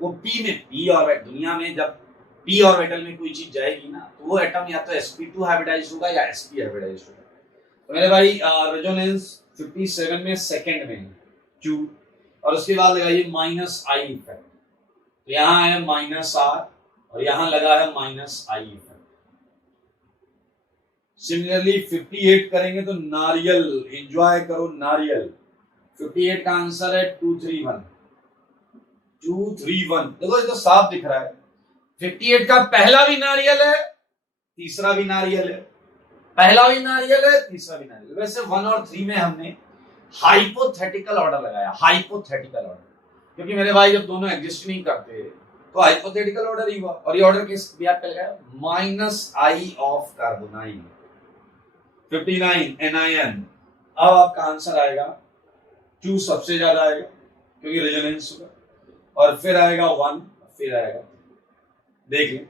वो पी ऑर्बिटल। दुनिया में जब पी ऑर्बिटल में कोई चीज जाएगी ना तो वो एटम या तो sp2 हाइब्रिडाइज होगा या sp हाइब्रिडाइज होगा। तो मेरे भाई रेजोनेंस 57 में सेकंड में 2, और उसके बाद लगाइए माइनस आई इफेक्ट। तो यहां है -r और यहां लगा है -i इफेक्ट। सिमिलरली 58 करेंगे तो नारियल, एंजॉय करो नारियल। 58 का आंसर है 231। 231 देखो ये तो साफ दिख रहा है। 58 का पहला भी नारियल है, तीसरा भी नारियल है, पहला भी नारियल है, तीसरा भी नारियल। वैसे 1 और 3 में हमने हाइपोथेटिकल ऑर्डर लगाया, हाइपोथेटिकल ऑर्डर, क्योंकि मेरे भाई जब दोनों एग्जिस्ट नहीं करते तो हाइपोथेटिकल ऑर्डर ही हुआ। और ये ऑर्डर किस बिहाफ पे लगाया? -i of carbonyl. 59 NiN। अब आपका आंसर आएगा 2 सबसे ज्यादा आएगा क्योंकि रेजोनेंस होगा, और फिर आएगा 1, फिर आएगा, देख लें।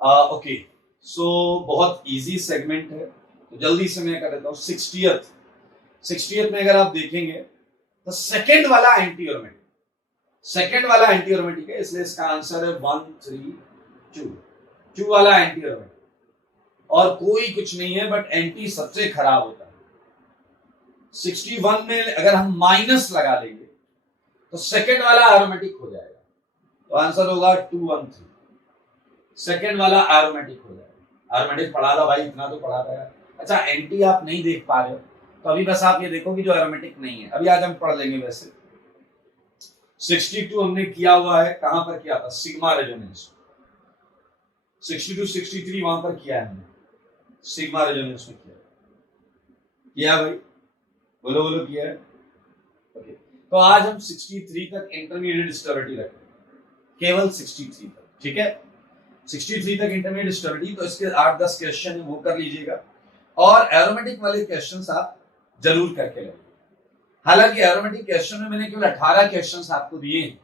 ओके, सो बहुत इजी सेगमेंट है, तो जल्दी से मैं कर देता हूं। 60th में अगर आप देखेंगे तो सेकंड वाला एंटी एरोमेटिक, सेकंड वाला एंटी एरोमेटिक है, इसलिए इसका आंसर है 132। 2 वाला एंटी एरोमेटिक, और कोई कुछ नहीं है बट एंटी सबसे खराब होता है। 61 में अगर हम माइनस लगा लेंगे तो सेकंड वाला एरोमेटिक हो जाएगा, तो आंसर होगा 213। सेकंड वाला एरोमेटिक हो जाएगा। एरोमेटिक पढ़ा था भाई, इतना तो पढ़ा था। अच्छा, एंटी आप नहीं देख पा रहे हो तो अभी बस आप ये देखो कि जो एरोमेटिक नहीं है, अभी आज हम पढ़ लेंगे। वैसे 62 हमने किया हुआ है, कहां पर किया था? Sigma resonance. 62 63 वहां पर किया है हमने, सिग्मा रेजोनेंस में किया भाई, बोलो बोलो किया है। ओके, तो आज हम 63 तक इंटरमीडिएट स्टेबिलिटी रखेंगे, केवल 63 तक, ठीक है? 63 तक इंटरमीडिएट स्टेबिलिटी। तो इसके 8-10 क्वेश्चन वो कर लीजिएगा, और एरोमेटिक वाले क्वेश्चंस आप जरूर करके लेंगे। हालांकि एरोमेटिक क्वेश्चन में मैंने केवल 18 क्वेश्चंस आपको दिए हैं,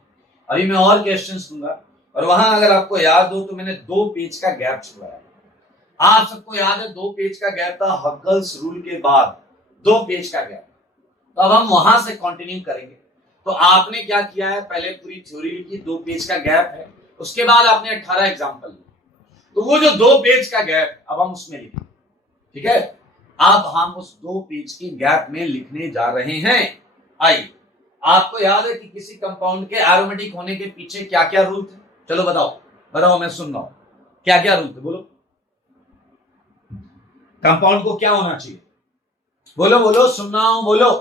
अभी मैं और क्वेश्चंस दूंगा। और वहां अगर आपको याद हो तो मैंने 2 पेज का गैप छुड़ाया। आप सबको याद है 2 पेज का गैप था, हकल्स रूल के बाद 2 पेज का गैप। तो अब हम वहां से कंटिन्यू करेंगे। तो आपने क्या किया है, पहले पूरी थ्योरी लिखी, 2 पेज का गैप है, उसके बाद आपने 18 एग्जाम्पल लिए। तो वो जो 2 पेज का गैप अब हम उसमें लिखेंगे, ठीक है? अब हम उस 2 पेज के गैप में लिखने जा रहे हैं। आइए, आपको याद है कि किसी कंपाउंड के एरोमेटिक होने के पीछे क्या क्या रूल थे? चलो बताओ बताओ, मैं सुन रहा हूं, क्या क्या रूल थे, बोलो। कंपाउंड को क्या होना चाहिए? बोलो बोलो, सुन रहा हूं, बोलो।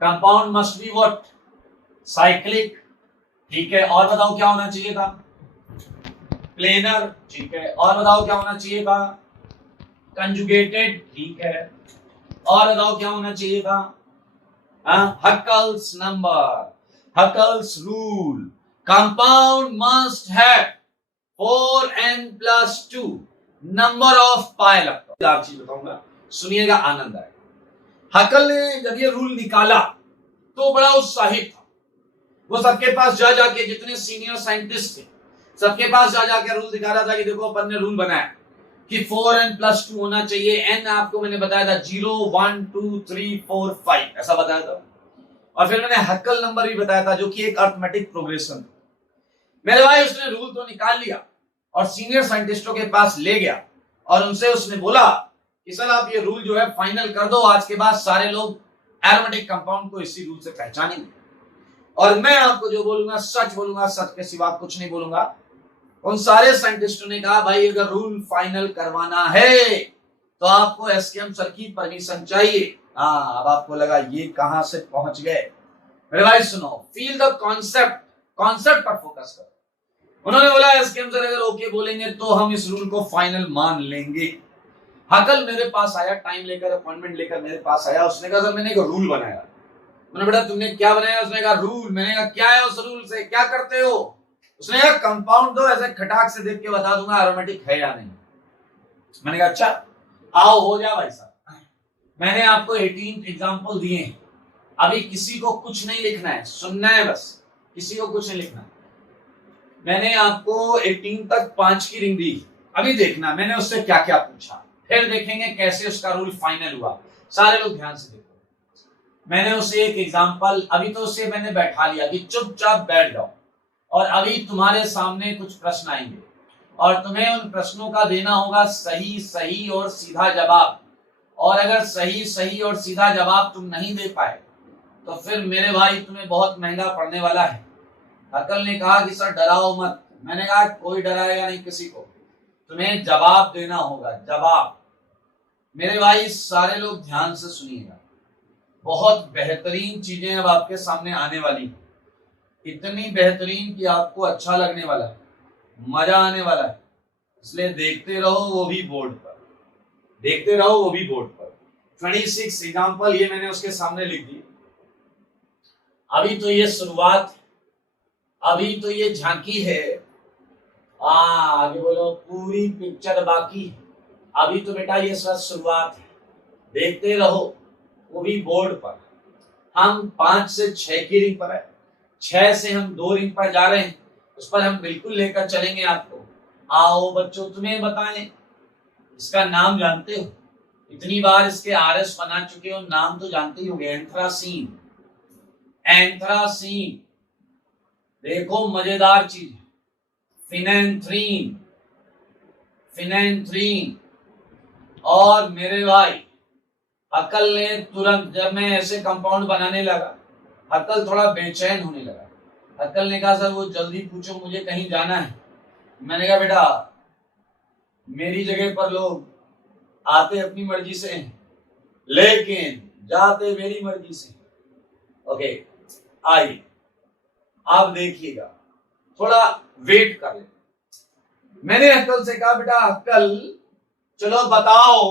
Compound must be what? Cyclic, ठीक है। और बताओ क्या होना चाहिए था? प्लेनर, ठीक है। और बताओ क्या होना चाहिए था? कंजुगेटेड, ठीक है। और बताओ क्या होना चाहिए था? Huckel's number, Huckel's rule. Compound must have 4n+2 number of pi electron. चीज बताऊंगा, सुनिएगा, आनंद आएगा। हकल ने जब ये रूल निकाला तो बड़ा उत्साहित था। वो सबके पास जा जाके, जितने सीनियर साइंटिस्ट थे सबके पास जा जाके रूल दिखा रहा था कि देखो अपन ने रूल बनाया कि 4n+2 होना चाहिए। n आपको मैंने बताया था 0 1 2 3 4 5 ऐसा बताया था। और फिर मैंने हक्कल नंबर भी बताया था, जो कि एक अरिथमेटिक प्रोग्रेशन। मेरे भाई उसने रूल तो निकाल लिया और सीनियर साइंटिस्टों के पास ले गया और उनसे उसने बोला कि सर आप ये रूल जो है फाइनल कर दो, आज के बाद सारे लोग एरोमेटिक कंपाउंड को इसी रूल से पहचानेंगे, और मैं आपको जो बोलूंगा सच बोलूंगा, सच के सिवा कुछ नहीं बोलूंगा। उन सारे साइंटिस्टों ने कहा भाई अगर रूल फाइनल करवाना है तो आपको एसकेएम सर की परमिशन चाहिए। अब आपको लगा ये कहां से पहुंच गए। मेरे भाई सुनो, फील द कॉन्सेप्ट, कॉन्सेप्ट पर फोकस करो। उन्होंने बोला एसकेएम सर अगर ओके बोलेंगे तो हम इस रूल को फाइनल मान लेंगे। हकल मेरे पास आया, टाइम लेकर, अपॉइंटमेंट लेकर मेरे पास आया। उसने कहा सर मैंने एक रूल बनाया। मैंने बेटा तुमने क्या बनाया? उसने कहा रूल। मैंने कहा क्या है उस रूल से, क्या करते हो? उसने कहा कंपाउंड दो, ऐसे खटाक से देख के बता दूंगा एरोमेटिक है या नहीं। मैंने कहा अच्छा आओ हो जा भाई साहब। मैंने आपको 18 एग्जांपल दिए हैं, अभी किसी को कुछ नहीं लिखना है, सुनना है बस, किसी को कुछ नहीं लिखना। मैंने आपको 18 तक 5 की रिंग दी, अभी देखना मैंने उससे क्या क्या पूछा, फिर देखेंगे कैसे उसका रूल फाइनल हुआ। सारे लोग ध्यान से देखो। मैंने उसे एक एग्जांपल, अभी तो उसे मैंने बैठा लिया कि चुपचाप बैठ जाओ और अभी तुम्हारे सामने कुछ प्रश्न आएंगे और तुम्हें उन प्रश्नों का देना होगा सही सही और सीधा जवाब। और अगर सही सही और सीधा जवाब तुम नहीं दे पाए तो फिर मेरे भाई तुम्हें बहुत महंगा पड़ने वाला है। हक्कल ने कहा कि सर डराओ मत। मैंने कहा कोई डराएगा नहीं किसी को, तुम्हें जवाब देना होगा, जवाब। मेरे भाई सारे लोग ध्यान से सुनिएगा, बहुत बेहतरीन चीजें अब आपके सामने आने वाली है, इतनी बेहतरीन कि आपको अच्छा लगने वाला है, मजा आने वाला है, इसलिए देखते रहो, वो भी बोर्ड पर, देखते रहो वो भी बोर्ड पर। 26 एग्जाम्पल ये मैंने उसके सामने लिख दी। अभी तो ये शुरुआत, अभी तो ये झांकी है, आगे बोलो, पूरी पिक्चर बाकी है। अभी तो बेटा ये सब शुरुआत है, देखते रहो, वो भी बोर्ड पर। हम 5 से 6 की रिंग पर है, 6 से हम 2 रिंग पर जा रहे हैं, उस पर हम बिल्कुल लेकर चलेंगे आपको। आओ बच्चों, तुम्हें बताएं, इसका नाम जानते हो? इतनी बार इसके आरएस बना चुके हो, नाम तो जानते ही होंगे, एंथ्रासीन। एंथ्रासीन देखो मजेदार चीज, फिनेंथ्रीन, फिनेंथ्रीन। और मेरे भाई हक्कल ने तुरंत, जब मैं ऐसे कंपाउंड बनाने लगा, हक्कल थोड़ा बेचैन होने लगा। हक्कल ने कहा सर वो जल्दी पूछो, मुझे कहीं जाना है। मैंने कहा बेटा मेरी जगह पर लोग आते अपनी मर्जी से हैं, लेकिन जाते मेरी मर्जी से। ओके आइए आप देखिएगा, थोड़ा वेट कर ले। मैंने हक्कल से कहा बेटा हक्कल चलो बताओ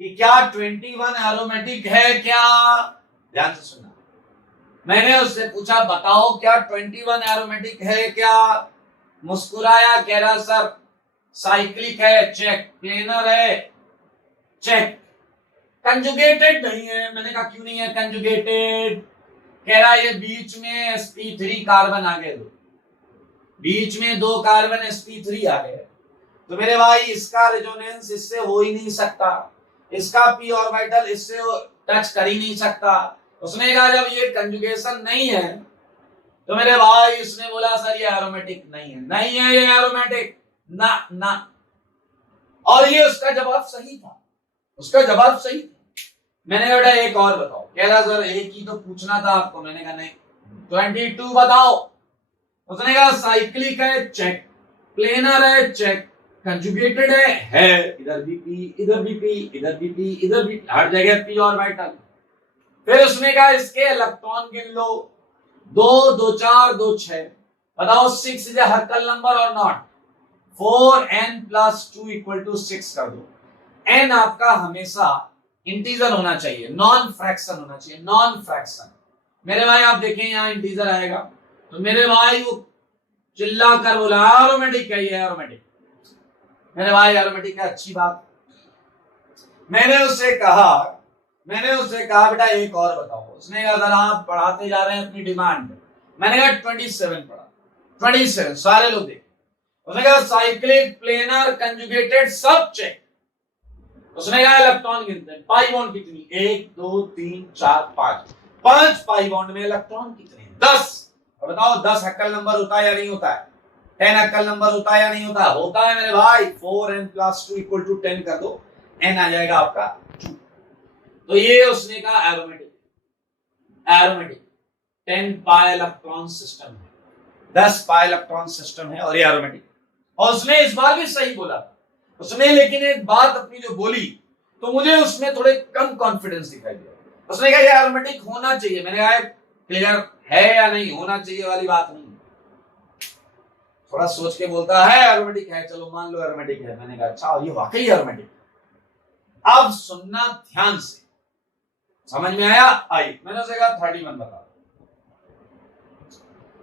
कि क्या 21 एरोमेटिक है क्या? ध्यान से सुनना। मैंने उससे पूछा बताओ क्या 21 एरोमेटिक है क्या? मुस्कुराया, कह रहा सर साइक्लिक है, चेक। प्लेनर है, चेक। कंजुगेटेड नहीं है। मैंने कहा क्यों नहीं है कंजुगेटेड? कह रहा ये बीच में sp3 कार्बन आ गए, दो बीच में 2 कार्बन sp3 आ गए, तो मेरे भाई इसका रेजोनेंस इससे हो ही नहीं सकता, इसका p ऑर्बिटल इससे टच कर ही नहीं सकता। उसने कहा जब ये कंजुगेशन नहीं है तो मेरे भाई इसने बोला सर ये एरोमेटिक नहीं है, नहीं है ये एरोमेटिक ना ना। और ये उसका जवाब सही था, उसका जवाब सही था। मैंने कहा बेटा एक और बताओ। कह रहा सर एक ही तो पूछना था आपको। मैंने कहा नहीं, 22 बताओ। उसने कहा साइक्लिक है, चेक। प्लेनर है, चेक। कंजुगेटेड है, इधर भी पी, इधर भी पी, इधर भी पी, इधर भी, हर जगह पी ऑर्बिटल। फिर उसने कहा इसके इलेक्ट्रॉन गिन लो, 2 2 4 2 6। बताओ 6 इज ए हक्कल नंबर और नॉट? 4n+2 = 6 कर दो। n आपका हमेशा इंटीजर होना चाहिए, नॉन फ्रैक्शन होना चाहिए, नॉन फ्रैक्शन। मेरे भाई आप देखें यहां इंटीजर आएगा तो मेरे भाई वो चिल्ला कर बोला एरोमेटिक है, ये एरोमेटिक। मेरे भाई एरोमेटिक है, अच्छी बात। मैंने उससे कहा बेटा एक और बताओ। उसने कहा सर आप पढ़ाते जा रहे हैं अपनी डिमांड। मैंने कहा 27 पढ़ा, 27 सारे लोग देख। उसने कहा साइक्लिक, प्लेनर, कंजुगेटेड सब चेक। उसने कहा इलेक्ट्रॉन गिनते हैं, पाई बॉन्ड कितनी? 1 2 3 4 5। 5 पाई बॉन्ड में इलेक्ट्रॉन कितने? 10। और बताओ 10 हक्कल नंबर होता है या नहीं होता है? 10 हक्कल नंबर होता है या नहीं होता? होता है मेरे भाई। 4n+2 = 10 कर दो, n आ जाएगा आपका 2। तो ये उसने कहा aromatic, aromatic 10 pi electron system है, 10 पाई इलेक्ट्रॉन सिस्टम है और ये एरोमेटिक। और उसने इस बार भी सही बोला उसने, लेकिन एक बात अपनी जो बोली तो मुझे उसमें थोड़े कम कॉन्फिडेंस दिखाई दिया। उसने कहा ये एरोमेटिक होना चाहिए। मैंने कहा क्लियर है या नहीं, होना चाहिए वाली बात नहीं, थोड़ा सोच के बोलता है एरोमेटिक है, चलो मान लो एरोमेटिक है। मैंने कहा अच्छा, और ये वाकई एरोमेटिक। अब सुनना ध्यान से, समझ में आया? आई मैंने उसे कहा 31 बता।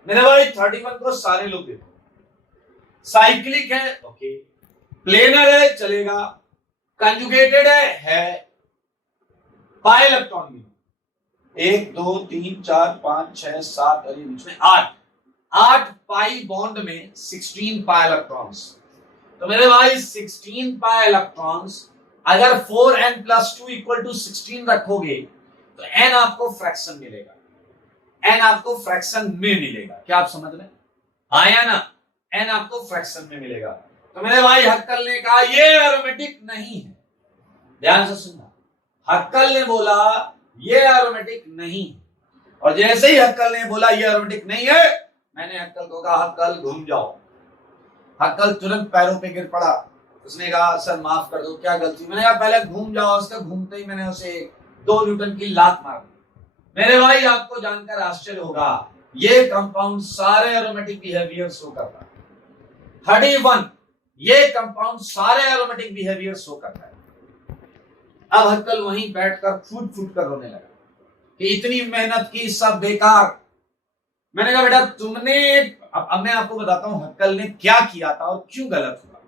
मेरे भाई 31 को सारे लोग देखो, साइक्लिक है ओके, प्लेनर है चलेगा, कंजुगेटेड है, पाई इलेक्ट्रॉन भी 1 2 3 4 5 6 7 और ये बीच में 8 पाई बॉन्ड में 16 पाई इलेक्ट्रॉन्स। तो मेरे भाई 16 पाई इलेक्ट्रॉन्स अगर 4n+2 = 16 रखोगे तो n आपको फ्रैक्शन मिलेगा, n आपको फ्रैक्शन में मिलेगा। क्या आप समझ रहे हैं? आया ना? n आपको फ्रैक्शन में मिलेगा। तो मेरे भाई हक्कल ने कहा ये एरोमेटिक नहीं है। ध्यान से सुनना, हक्कल ने बोला ये एरोमेटिक नहीं है, और जैसे ही हक्कल ने बोला ये एरोमेटिक नहीं है, मैंने हक्कल को कहा हक्कल घूम जाओ। हक्कल तुरंत पैरों पे गिर पड़ा। उसने कहा सर माफ कर दो, क्या गलती। मैंने कहा पहले घूम जाओ। उसका घूमते ही मैंने उसे 2 न्यूटन की लात मार दी। मेरे भाई आपको जानकर आश्चर्य होगा, ये कंपाउंड सारे एरोमेटिक बिहेवियर शो करता है। 31 ये कंपाउंड सारे एरोमेटिक बिहेवियर शो करता है। अब हक्कल वहीं बैठकर फूट फूट कर रोने लगा कि इतनी मेहनत की सब बेकार। मैंने कहा बेटा तुमने, अब मैं आपको बताता हूं हक्कल ने क्या किया था और क्यों गलत हुआ।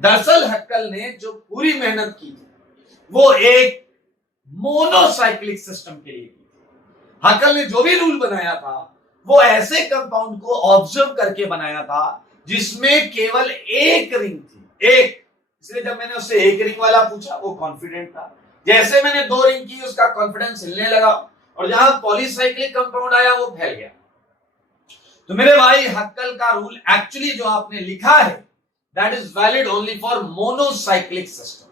दरअसल हक्कल ने जो पूरी मेहनत की थी वो एक मोनोसाइक्लिक सिस्टम के लिए की। हक्कल ने जो भी रूल बनाया था वो ऐसे कंपाउंड को ऑब्जर्व करके बनाया था जिसमें केवल एक रिंग थी, एक। इसलिए जब मैंने उससे एक रिंग वाला पूछा वो कॉन्फिडेंट था। जैसे मैंने 2 रिंग की उसका कॉन्फिडेंस हिलने लगा और जहां पॉलीसाइक्लिक कंपाउंड आया वो फैल गया। तो मेरे भाई हक्कल का रूल एक्चुअली जो आपने लिखा है that is valid only for monocyclic system.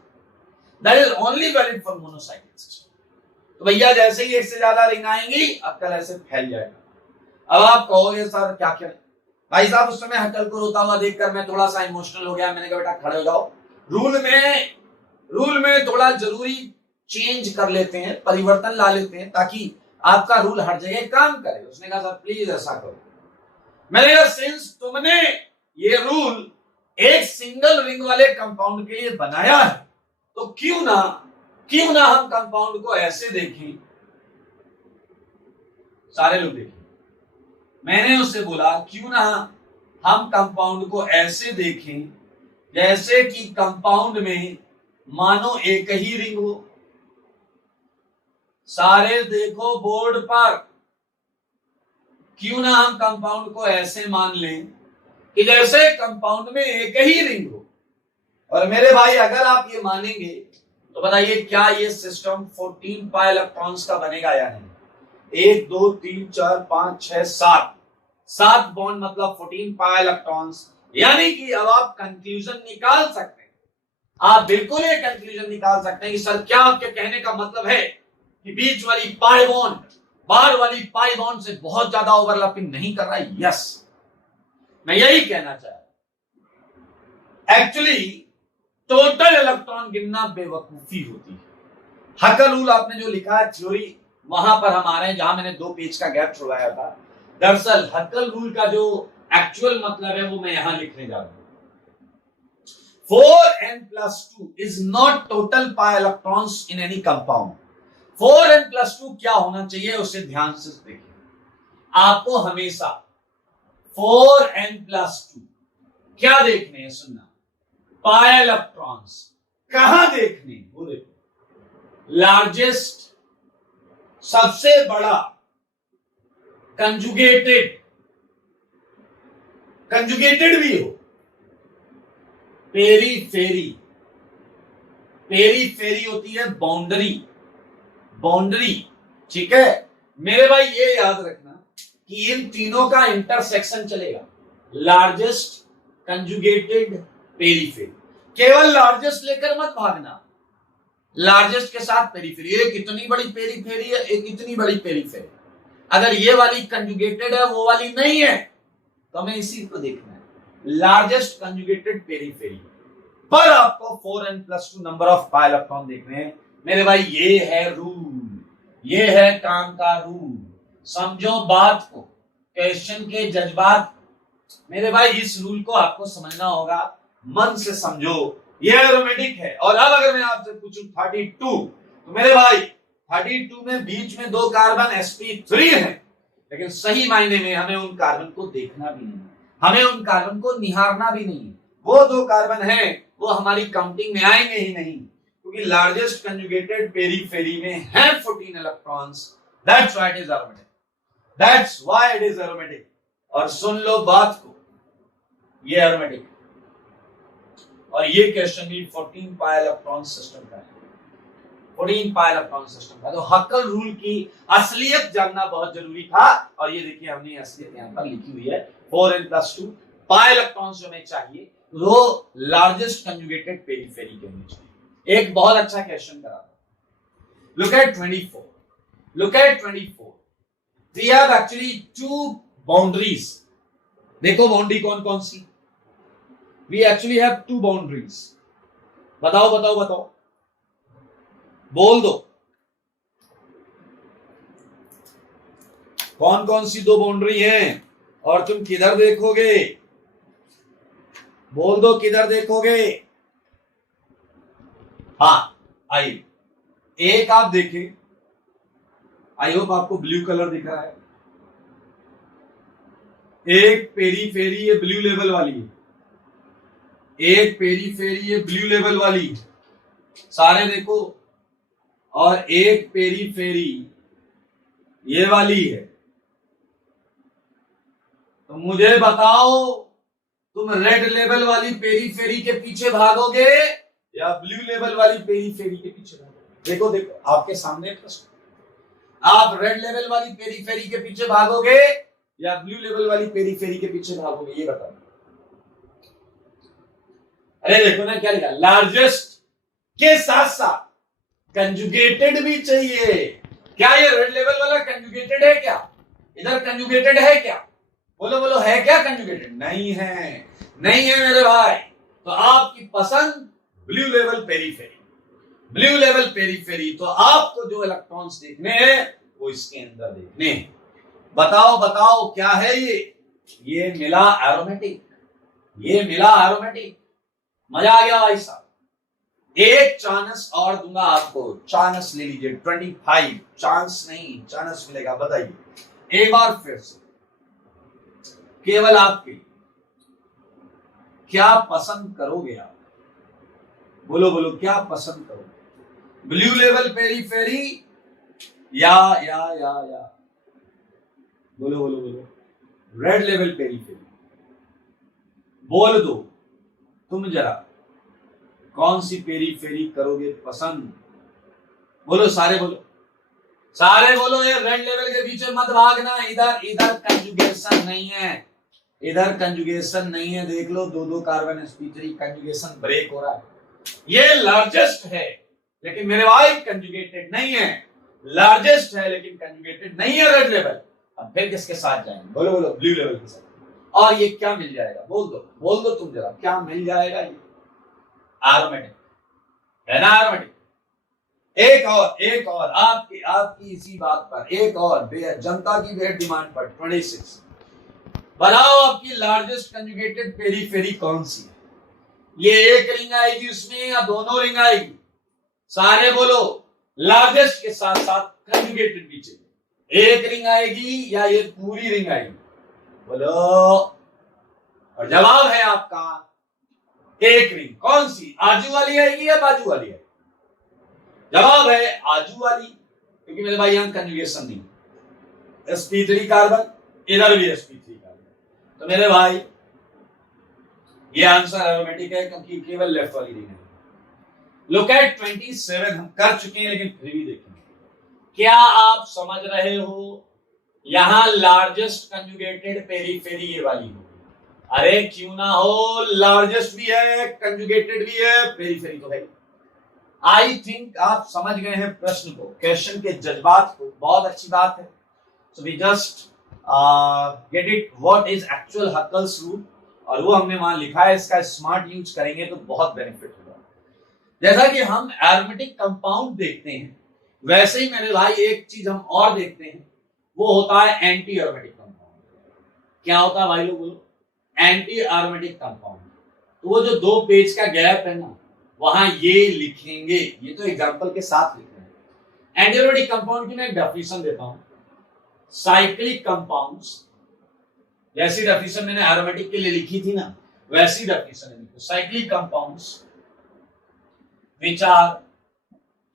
That is only valid for monocyclic system. तो भैया जैसे ही एक से ज्यादा रिंग आएंगी हक्कल ऐसे फैल जाएगा। अब आप कहोगे सर क्या करें। भाई साहब उस समय हक्कल को रोता हुआ देखकर मैं थोड़ा सा इमोशनल हो गया। मैंने कहा बेटा खड़े हो जाओ, रूल में थोड़ा जरूरी चेंज कर लेते हैं, परिवर्तन ला लेते हैं ताकि आपका रूल हर जगह काम करे। उसने कहा सर प्लीज ऐसा करो। मैंने कहा सिंस तुमने ये रूल एक सिंगल रिंग वाले कंपाउंड के लिए बनाया है तो क्यों ना हम कंपाउंड को ऐसे देखें। सारे लोग देखें। मैंने उससे बोला क्यों ना हम कंपाउंड को ऐसे देखें जैसे कि कंपाउंड में मानो एक ही रिंग हो। सारे देखो बोर्ड पर। क्यों ना हम कंपाउंड को ऐसे मान लें कि जैसे कंपाउंड में एक ही रिंग हो। और मेरे भाई अगर आप ये मानेंगे तो बताइए क्या ये सिस्टम 14 पाई इलेक्ट्रॉन्स का बनेगा या नहीं। 1 2 3 4 5 6 7 बॉन्ड मतलब 14 पाई इलेक्ट्रॉन्स। यानी कि अब आप कंक्लूजन निकाल सकते हैं। आप बिल्कुल ये कंक्लूजन निकाल सकते हैं कि सर क्या आपके कहने का मतलब है कि बीच वाली पाई बॉन्ड बाहर वाली पाई बॉन्ड से बहुत ज्यादा ओवरलैपिंग नहीं कर रहा है। यस, मैं यही कहना चाह रहा हूं। एक्चुअली टोटल इलेक्ट्रॉन गिनना बेवकूफी होती है। हक्कल रूल आपने जो लिखा है थ्योरी वहां पर हम आ रहे हैं जहां मैंने 2 पेज का गैप छोड़ाया था। दरअसल हक्कल रूल का जो एक्चुअल मतलब है वो मैं यहां लिखने जा रहा हूं। 4n+2 is not total pi electrons in any compound। 4n+2 क्या होना चाहिए उसे ध्यान से देखिए। आपको हमेशा 4n+2 क्या देखने हैं, सुनना। पाई इलेक्ट्रॉन्स कहां देखने, वो देखो। लार्जेस्ट सबसे बड़ा कंजुगेटेड भी हो। पेरीफेरी होती है बाउंड्री। ठीक है मेरे भाई, ये याद रखना कि इन तीनों का इंटरसेक्शन चलेगा। Largest, conjugated, periphery. केवल लार्जेस्ट लेकर मत भागना। लार्जेस्ट के साथ पेरीफेरी, एक इतनी बड़ी पेरीफेरी है, एक इतनी बड़ी पेरीफेरी। अगर ये वाली कंजुगेटेड है वो वाली नहीं है तो हमें इसी को देखना है, लार्जेस्ट कंजुगेटेड पेरीफेरी पर आपको 4n+2 number of pi electron देखने हैं। मेरे भाई ये है रूल, ये है काम का रूल। समझो बात को, क्वेश्चन के जज्बात। मेरे भाई इस रूल को आपको समझना होगा, मन से समझो। ये एरोमेटिक है। और अब अगर मैं आपसे पूछूं 32 तो मेरे भाई 32 में बीच में 2 कार्बन sp3 है, लेकिन सही मायने में हमें उन कार्बन को देखना भी नहीं, हमें उन कार्बन को निहारना भी नहीं। वो 2 कार्बन हैं वो हमारी काउंटिंग में आएंगे ही नहीं, क्योंकि लार्जेस्ट कंजुगेटेड पेरीफेरी में है 14 electrons. That's why it is aromatic, that's why it is aromatic. और सुन लो बात को, ये एरोमेटिक और ये क्वेश्चन भी 14 पाई इलेक्ट्रॉन सिस्टम का है। 14 पाई इलेक्ट्रॉन सिस्टम का। तो हक्कल रूल की असलियत जानना बहुत जरूरी था। और ये देखिए हमने असलियत यहां पर लिखी हुई है। 4n+2 पाई इलेक्ट्रॉन हमें चाहिए वो लार्जेस्ट कंजुगेटेड पेरीफेरी के होने चाहिए। एक बहुत अच्छा क्वेश्चन करा था। Look at 24। We have actually 2 boundaries देखो बाउंड्री कौन कौन सी, we actually have two boundaries. बताओ बताओ बताओ, बोल दो कौन कौन सी दो बाउंड्री हैं और तुम किधर देखोगे, बोल दो किधर देखोगे। हाँ आइए, एक आप देखें, आई होप आपको ब्लू कलर दिख रहा है। एक पेरीफेरी ये ब्लू लेवल वाली है, एक पेरीफेरी ये ब्लू लेवल वाली है, सारे देखो। और एक पेरीफेरी ये वाली है। तो मुझे बताओ, तुम रेड लेवल वाली पेरीफेरी के पीछे भागोगे या ब्लू लेवल वाली पेरीफेरी के पीछे भागोगे? देखो देखो आपके सामने प्रश्न, आप रेड लेवल वाली पेरीफेरी के पीछे भागोगे या ब्लू लेवल वाली पेरीफेरी के पीछे भागोगे, ये बताओ। अरे देखो ना क्या लिखा, लार्जेस्ट के साथ साथ कंजुगेटेड भी चाहिए। क्या ये रेड लेवल वाला कंजुगेटेड है क्या? इधर कंजुगेटेड है क्या? बोलो बोलो, है क्या कंजुगेटेड? नहीं है, नहीं है मेरे भाई। तो आपकी पसंद blue level periphery, blue level periphery. तो आपको जो इलेक्ट्रॉन्स देखने हैं वो इसके अंदर देखने हैं। बताओ बताओ क्या है ये मिला एरोमेटिक, ये मिला एरोमेटिक। मजा आ गया भाई साहब। एक चांस और दूंगा आपको, चांस ले लीजिए, 25 चांस नहीं, चांस मिलेगा। बताइए एक बार फिर से, केवल आपके क्या पसंद करोगे आप? बोलो बोलो, क्या पसंद करोगे? ब्लू लेवल पेरीफेरी या बोलो बोलो बोलो, रेड लेवल पेरीफेरी? बोल दो तुम जरा, कौन सी पेरीफेरी करोगे पसंद? बोलो सारे बोलो, सारे बोलो। ये रेड लेवल के पीछे मत भागना, इधर कंजुगेशन नहीं है, इधर कंजुगेशन नहीं है। देख लो, दो कार्बन sp3 कंजुगेशन ब्रेक हो रहा है। ये लार्जेस्ट है लेकिन मेरे भाई कंजुगेटेड नहीं है, लार्जेस्ट है लेकिन कंजुगेटेड नहीं है रेड लेवल। अब फिर किसके साथ जाएंगे? बोलो बोलो, ब्लू लेवल के साथ। और ये क्या मिल जाएगा? बोल दो तुम जरा, क्या मिल जाएगा? ये एरोमेटिक है ना, एरोमेटिक। एक और आपकी इसी बात पर एक और जनता की बेहद डिमांड पर 26, बताओ आपकी लार्जेस्ट कंजुगेटेड पेरीफेरी कौन सी है? ये एक रिंग आएगी उसमें या दोनों रिंग आएगी? सारे बोलो, लार्जेस्ट के साथ साथ कंजुगेटेड भी चाहिए। एक रिंग आएगी या ये पूरी रिंग आएगी? बोलो। और जवाब है आपका एक रिंग। कौन सी? आजू वाली आएगी या बाजू वाली आएगी? जवाब है आजू वाली, क्योंकि मेरे भाई यहां कंजुगेशन नहीं, sp3 कार्बन, इधर भी sp3 कार्बन। तो मेरे भाई ये आंसर एरोमेटिक है, क्योंकि केवल लेफ्ट वाली रिंग है। लुक एट 27, हम कर चुके हैं लेकिन फिर भी देखेंगे। क्या आप समझ रहे हो? यहां लार्जेस्ट कंजुगेटेड पेरीफेरी ये वाली हो। अरे क्यों ना हो, लार्जेस्ट भी है, कंजुगेटेड भी है, पेरीफेरी तो है। आई थिंक आप समझ गए हैं प्रश्न को, क्वेश्चन के जज्बात को। बहुत अच्छी बात है। So we just get it what is actual Huckel's rule, और वो हमने वहां लिखा है। इसका स्मार्ट यूज करेंगे तो बहुत बेनिफिट होगा। जैसा कि हम एरोमेटिक कंपाउंड देखते हैं, वैसे ही मेरे भाई एक चीज हम और देखते हैं, वो होता है एंटी एरोमेटिक कंपाउंड। क्या होता है भाई लोग बोलो? Anti aromatic compound. तो वो जो 2 पेज का गैप है ना, वहां ये लिखेंगे। ये तो एग्जांपल के साथ लिख रहे हैं। एंटी एरोमेटिक कंपाउंड की मैं एक डेफिनेशन देता हूं। साइक्लिक कंपाउंड्स, जैसी डेफिनेशन मैंने एरोमेटिक के लिए लिखी थी ना, वैसी डेफिनेशन है। Cyclic compounds which are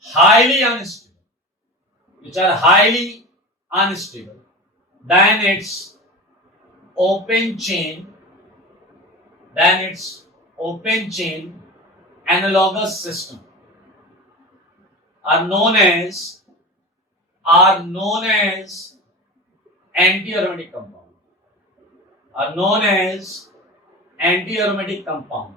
highly unstable, then its open chain analogous system are known as anti-aromatic compound. Are known as anti-aromatic compound.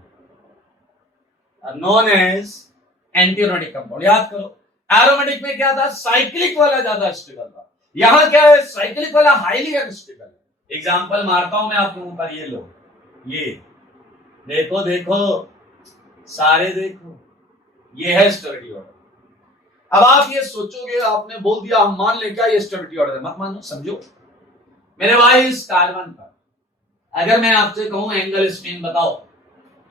Antiaromatic compound. याद करो, एरोमेटिक में क्या था? साइक्लिक वाला ज्यादा स्टेबल था। यहां क्या है? साइक्लिक वाला हाईली अनस्टेबल है। एग्जाम्पल मारता हूं मैं आपके ऊपर, ये लो, ये देखो देखो सारे देखो, ये है स्टेबिलिटी ऑर्डर। अब आप ये सोचोगे, आपने बोल दिया हम मान लें क्या ये स्टेबिलिटी ऑर्डर है, मत मानो, समझो मेरे भाई। इस कार्बन पर अगर मैं आपसे कहूं एंगल स्ट्रेन बताओ,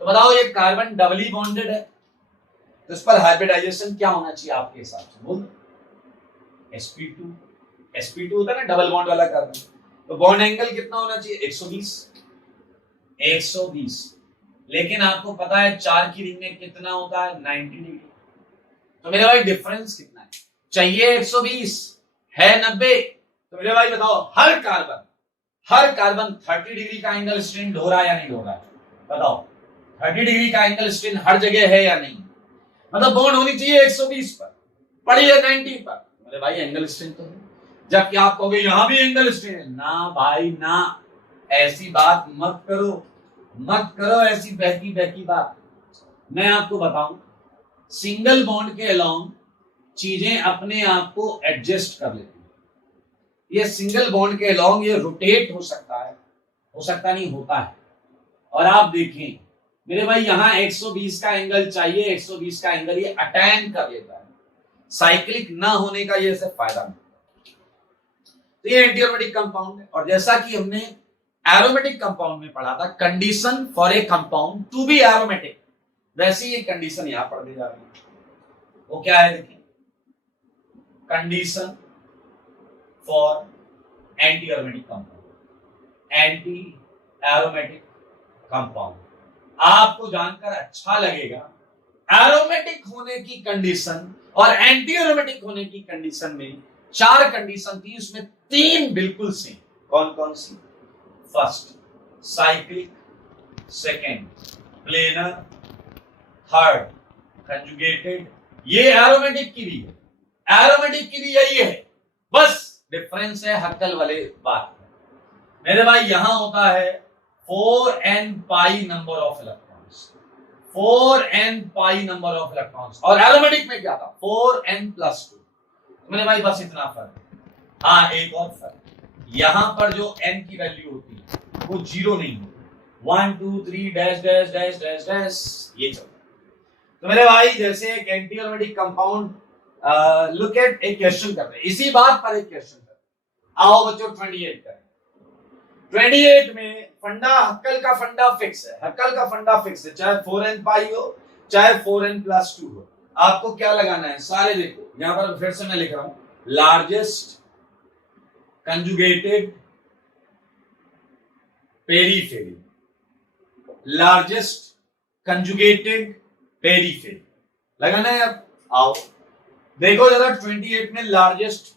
तो बताओ ये कार्बन डबली बॉन्डेड है, तो इस पर हाइब्रिडाइजेशन क्या होना चाहिए आपके हिसाब से, बोल दो। sp2 sp2 होता है ना डबल बॉन्ड वाला कार्बन, तो बॉन्ड एंगल कितना होना चाहिए, 120 120। लेकिन आपको पता है 4 की रिंग में कितना होता है, 90 डिग्री। तो मेरे भाई डिफरेंस कितना है, चाहिए 120 है 90। तो मेरे भाई बताओ हर कार्बन 30 डिग्री का एंगल स्ट्रेन ढो रहा है या नहीं ढो रहा है, बताओ 30 डिग्री का एंगल स्ट्रेन हर जगह है या नहीं, मतलब बॉन्ड होनी चाहिए 120 पर, पड़ी है 90 पर, मेरे भाई एंगल स्ट्रेन तो है। जबकि आप कहोगे यहां भी एंगल स्ट्रेन है, ना भाई ना, ऐसी बात मत करो ऐसी बहकी बहकी बात। मैं आपको बताऊं, सिंगल बॉन्ड के अलोंग चीजें अपने आप को एडजस्ट कर लेती हैं। ये सिंगल बॉन्ड के अलोंग ये रोटेट हो सकता है, हो सकता नहीं, होता है। और आप देखें मेरे भाई यहां 120 का एंगल चाहिए, 120 का एंगल ये अटेन कर लेता है, साइक्लिक ना होने का ये सिर्फ फायदा नहीं। तो ये एंटी एरोमेटिक कंपाउंड है। और जैसा कि हमने एरोमेटिक कंपाउंड में पढ़ा था, condition for a compound to be aromatic, वैसी ये कंडीशन यहां पढ़ दी जा रही है। वो क्या है देखिए, condition for anti aromatic compound, anti aromatic compound. आपको जानकर अच्छा लगेगा, एरोमेटिक होने की कंडीशन और एंटी एरोमेटिक होने की कंडीशन में 4 कंडीशन थी, उसमें 3 बिल्कुल सेम। कौन कौन सी, first cyclic, second planar, third conjugated. ये एरोमेटिक की भी है, एरोमेटिक की भी यही है, बस डिफरेंस है हक्कल वाले बात में। मेरे भाई यहां होता है 4n pi number of electrons, 4n pi number of electrons, और एरोमेटिक में क्या था 4n+2। मेरे भाई बस इतना फर्क। हाँ एक और फर्क, यहां पर जो n की वैल्यू होती है वो 0 नहीं होती, 1 2 3 dash dash dash dash dash ये चलता है। तो मेरे भाई जैसे एक anti aromatic compound, look at एक क्वेश्चन करते हैं, इसी बात पर एक क्वेश्चन करते हैं। आओ बच्चों 28 करें। 28 में फंडा, हक्कल का फंडा फिक्स है, हक्कल का फंडा फिक्स है, चाहे 4n पाई हो चाहे 4n+2 हो। आपको क्या लगाना है, सारे देखो यहां पर फिर से मैं लिख रहा हूं, largest conjugated periphery, largest conjugated periphery लगाना है। अब आओ देखो जरा 28 में लार्जेस्ट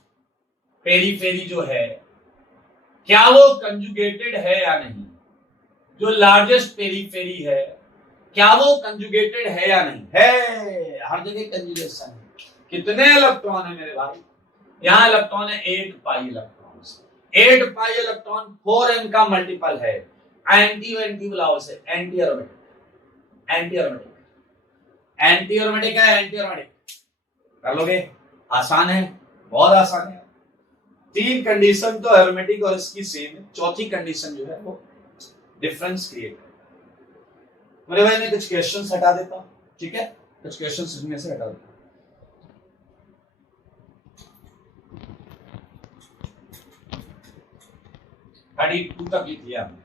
पेरीफेरी जो है, क्या वो कंजुगेटेड है या नहीं, जो लार्जेस्ट पेरीफेरी है क्या वो कंजुगेटेड है या नहीं, है, हर जगह कंजुगेशन है। कितने इलेक्ट्रॉन है मेरे भाई, यहां इलेक्ट्रॉन है 8 pi electron, 8 pi electron 4n का मल्टीपल है, एंटी एंटी बुलाओ उसे, anti aromatic, anti aromatic, anti aromatic है, एंटी एरोमेटिक कर लोगे, आसान है, बहुत आसान है। 3 कंडीशन तो एरोमेटिक और इसकी सेम है, चौथी कंडीशन जो है वो डिफरेंस क्रिएट है। मेरे भाई मैं कुछ क्वेश्चंस हटा देता हूं, ठीक है, कुछ क्वेश्चंस इसमें से हटा देता हूं। 32 तक लिख लिया हमने।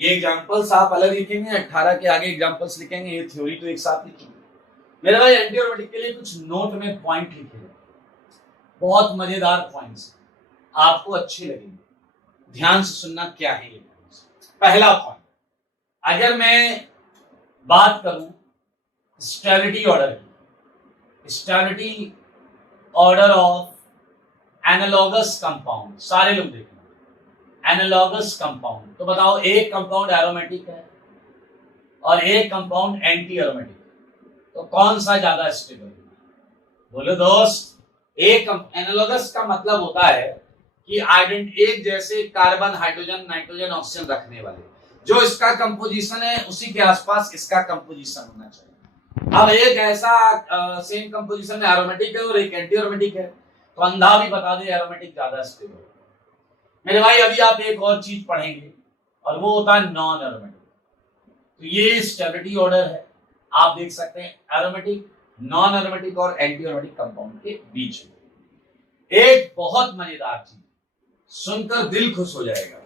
ये एग्जांपल्स आप अलग लिखेंगे, 18 के आगे एग्जांपल्स लिखेंगे, ये थ्योरी तो एक साथ लिखेंगे। मेरे भाई एंटी एरोमेटिक के लिए कुछ नोट में पॉइंट लिखे, बहुत मजेदार पॉइंट्स, आपको अच्छे लगेंगे, ध्यान से सुनना क्या है ये पॉइंट्स। पहला पॉइंट, अगर मैं बात करूं स्टेबिलिटी ऑर्डर की, stability order of analogous compound, सारे लोग देखेंगे एनालॉगस कंपाउंड, तो बताओ एक कंपाउंड एरोमेटिक है और एक कंपाउंड एंटी एरोमेटिक, तो कौन सा ज्यादा स्टेबल है, बोलो दोस्त। एक एनालॉगस का मतलब होता है कि एक जैसे कार्बन हाइड्रोजन नाइट्रोजन ऑक्सीजन रखने वाले, जो इसका कंपोजिशन है उसी के आसपास इसका कंपोजिशन होना चाहिए। अब एक ऐसा सेम कंपोजिशन में एरोमेटिक है और एक एंटी एरोमेटिक है, तो अंधा भी बता दे एरोमेटिक ज्यादा स्टेबल। मेरे भाई अभी आप एक और चीज पढ़ेंगे और वो होता है नॉन एरोमेटिक। तो ये स्टेबिलिटी ऑर्डर है, आप देख सकते हैं एरोमेटिक, नॉन एरोमेटिक और एंटी एरोमेटिक कंपाउंड के बीच में। एक बहुत मजेदार चीज सुनकर दिल खुश हो जाएगा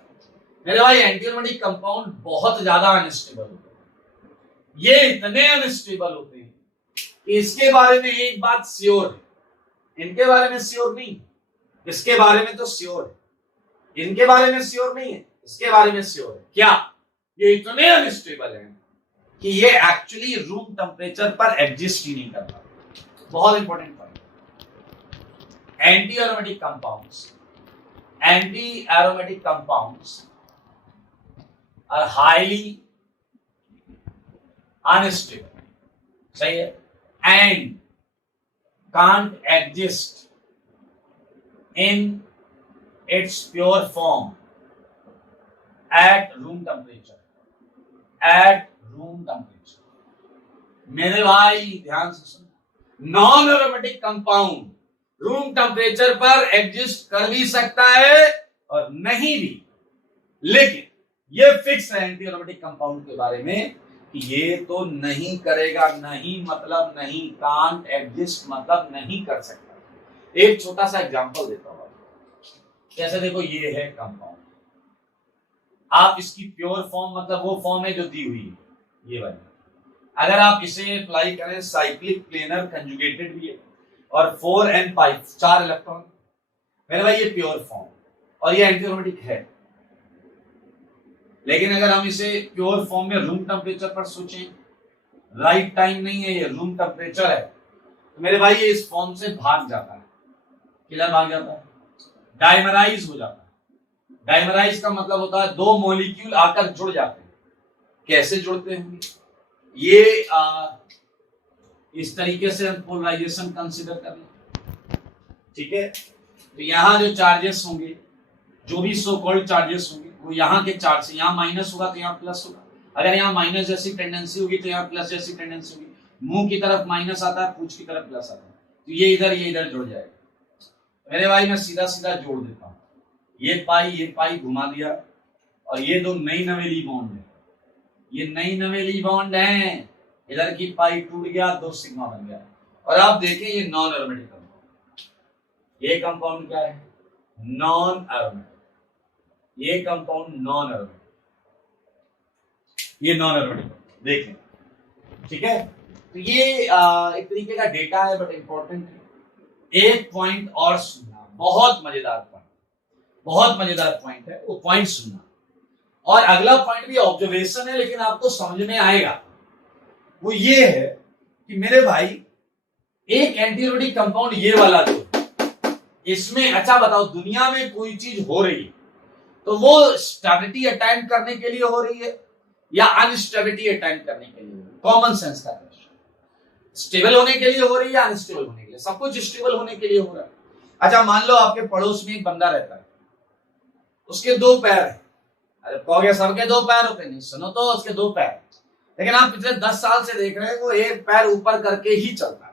मेरे भाई, एंटी एरोमेटिक कंपाउंड बहुत ज्यादा अनस्टेबल होते हैं। ये इतने अनस्टेबल होते हैं कि इसके बारे में एक बात श्योर है, इनके बारे में श्योर नहीं, इसके बारे में तो श्योर है, इनके बारे में श्योर नहीं है, इसके बारे में श्योर है। क्या ये इतने अनस्टेबल हैं कि ये एक्चुअली रूम टेम्परेचर पर एग्जिस्ट ही नहीं करता। बहुत important point. Anti aromatic compounds are highly unstable, सही है, and can't exist in its pure form at room temperature. मेरे भाई ध्यान से सुनो, non aromatic compound room temperature पर एग्जिस्ट कर भी सकता है और नहीं भी, लेकिन ये फिक्स है एंटी एरोमेटिक कंपाउंड के बारे में कि ये तो नहीं करेगा, नहीं मतलब नहीं, कांट एग्जिस्ट मतलब नहीं कर सकता। एक छोटा सा एग्जांपल देता हूं, जैसे देखो ये है कंपाउंड, आप इसकी प्योर फॉर्म मतलब वो फॉर्म है जो दी हुई है, ये वाली, अगर आप इसे अप्लाई करें, साइक्लिक प्लेनर कंजुगेटेड भी है और 4n5 4 इलेक्ट्रॉन, मेरे भाई ये प्योर फॉर्म और ये एंटी एरोमेटिक है। लेकिन अगर हम इसे प्योर फॉर्म में रूम टेम्परेचर पर सोचें, राइट टाइम नहीं है, ये रूम टेम्परेचर है, तो मेरे भाई ये इस फॉर्म से भाग जाता है। किधर भाग जाता है? डाइमराइज हो जाता है। डाइमराइज का मतलब होता है दो मॉलिक्यूल आकर जुड़ जाते हैं। कैसे जुड़ते होंगे ये इस तरीके से हम पोलराइजेशन कंसीडर कर लें, ठीक है। तो यहां जो चार्जेस होंगे, जो भी सो कॉल्ड चार्जेस होंगे, वो यहाँ के चार्ज से यहाँ माइनस होगा तो यहाँ प्लस होगा, अगर यहाँ माइनस जैसी टेंडेंसी होगी तो यहाँ प्लस जैसी टेंडेंसी होगी। मुंह की तरफ माइनस आता है, पूंछ की तरफ प्लस आता है, तो ये इधर जुड़ जाएगा। मेरे भाई मैं सीधा सीधा जोड़ देता हूँ, ये पाई घुमा दिया और ये दो नई नवेली बॉन्ड है, ये नई नवेली बॉन्ड है, इधर की पाई टूट गया, 2 सिग्मा बन गया। और आप देखें ये नॉन एरोमेटिक कंपाउंड, ये कंपाउंड क्या है? Non aromatic. ये कंपाउंड नॉन एरोमेटिक, ये नॉन एरोमेटिक देखें, ठीक है। तो ये एक तरीके का डेटा है बट इंपॉर्टेंट है। एक पॉइंट और सुनना, बहुत मजेदार पॉइंट है, वो पॉइंट सुनना। और अगला पॉइंट भी ऑब्जर्वेशन है लेकिन आपको समझ में आएगा। वो ये है कि मेरे भाई एक एंटी एरोमेटिक कंपाउंड ये वाला जो इसमें, अच्छा बताओ, दुनिया में कोई चीज हो रही है तो वो स्टेबिलिटी अटेंड करने के लिए हो रही है या अनस्टेबिलिटी अटेंड करने के लिए? कॉमन सेंस का क्वेश्चन, स्टेबल होने के लिए हो रही है या अनस्टेबल होने के लिए? सब कुछ स्टेबल होने के लिए हो रहा है। अच्छा मान लो आपके पड़ोस में एक बंदा रहता है, उसके 2 पैर है। अरे कहोगे सबके 2 पैर होते? नहीं, सुनो तो, उसके 2 पैर, लेकिन आप पिछले 10 साल से देख रहे हैं वो एक पैर ऊपर करके ही चलता है।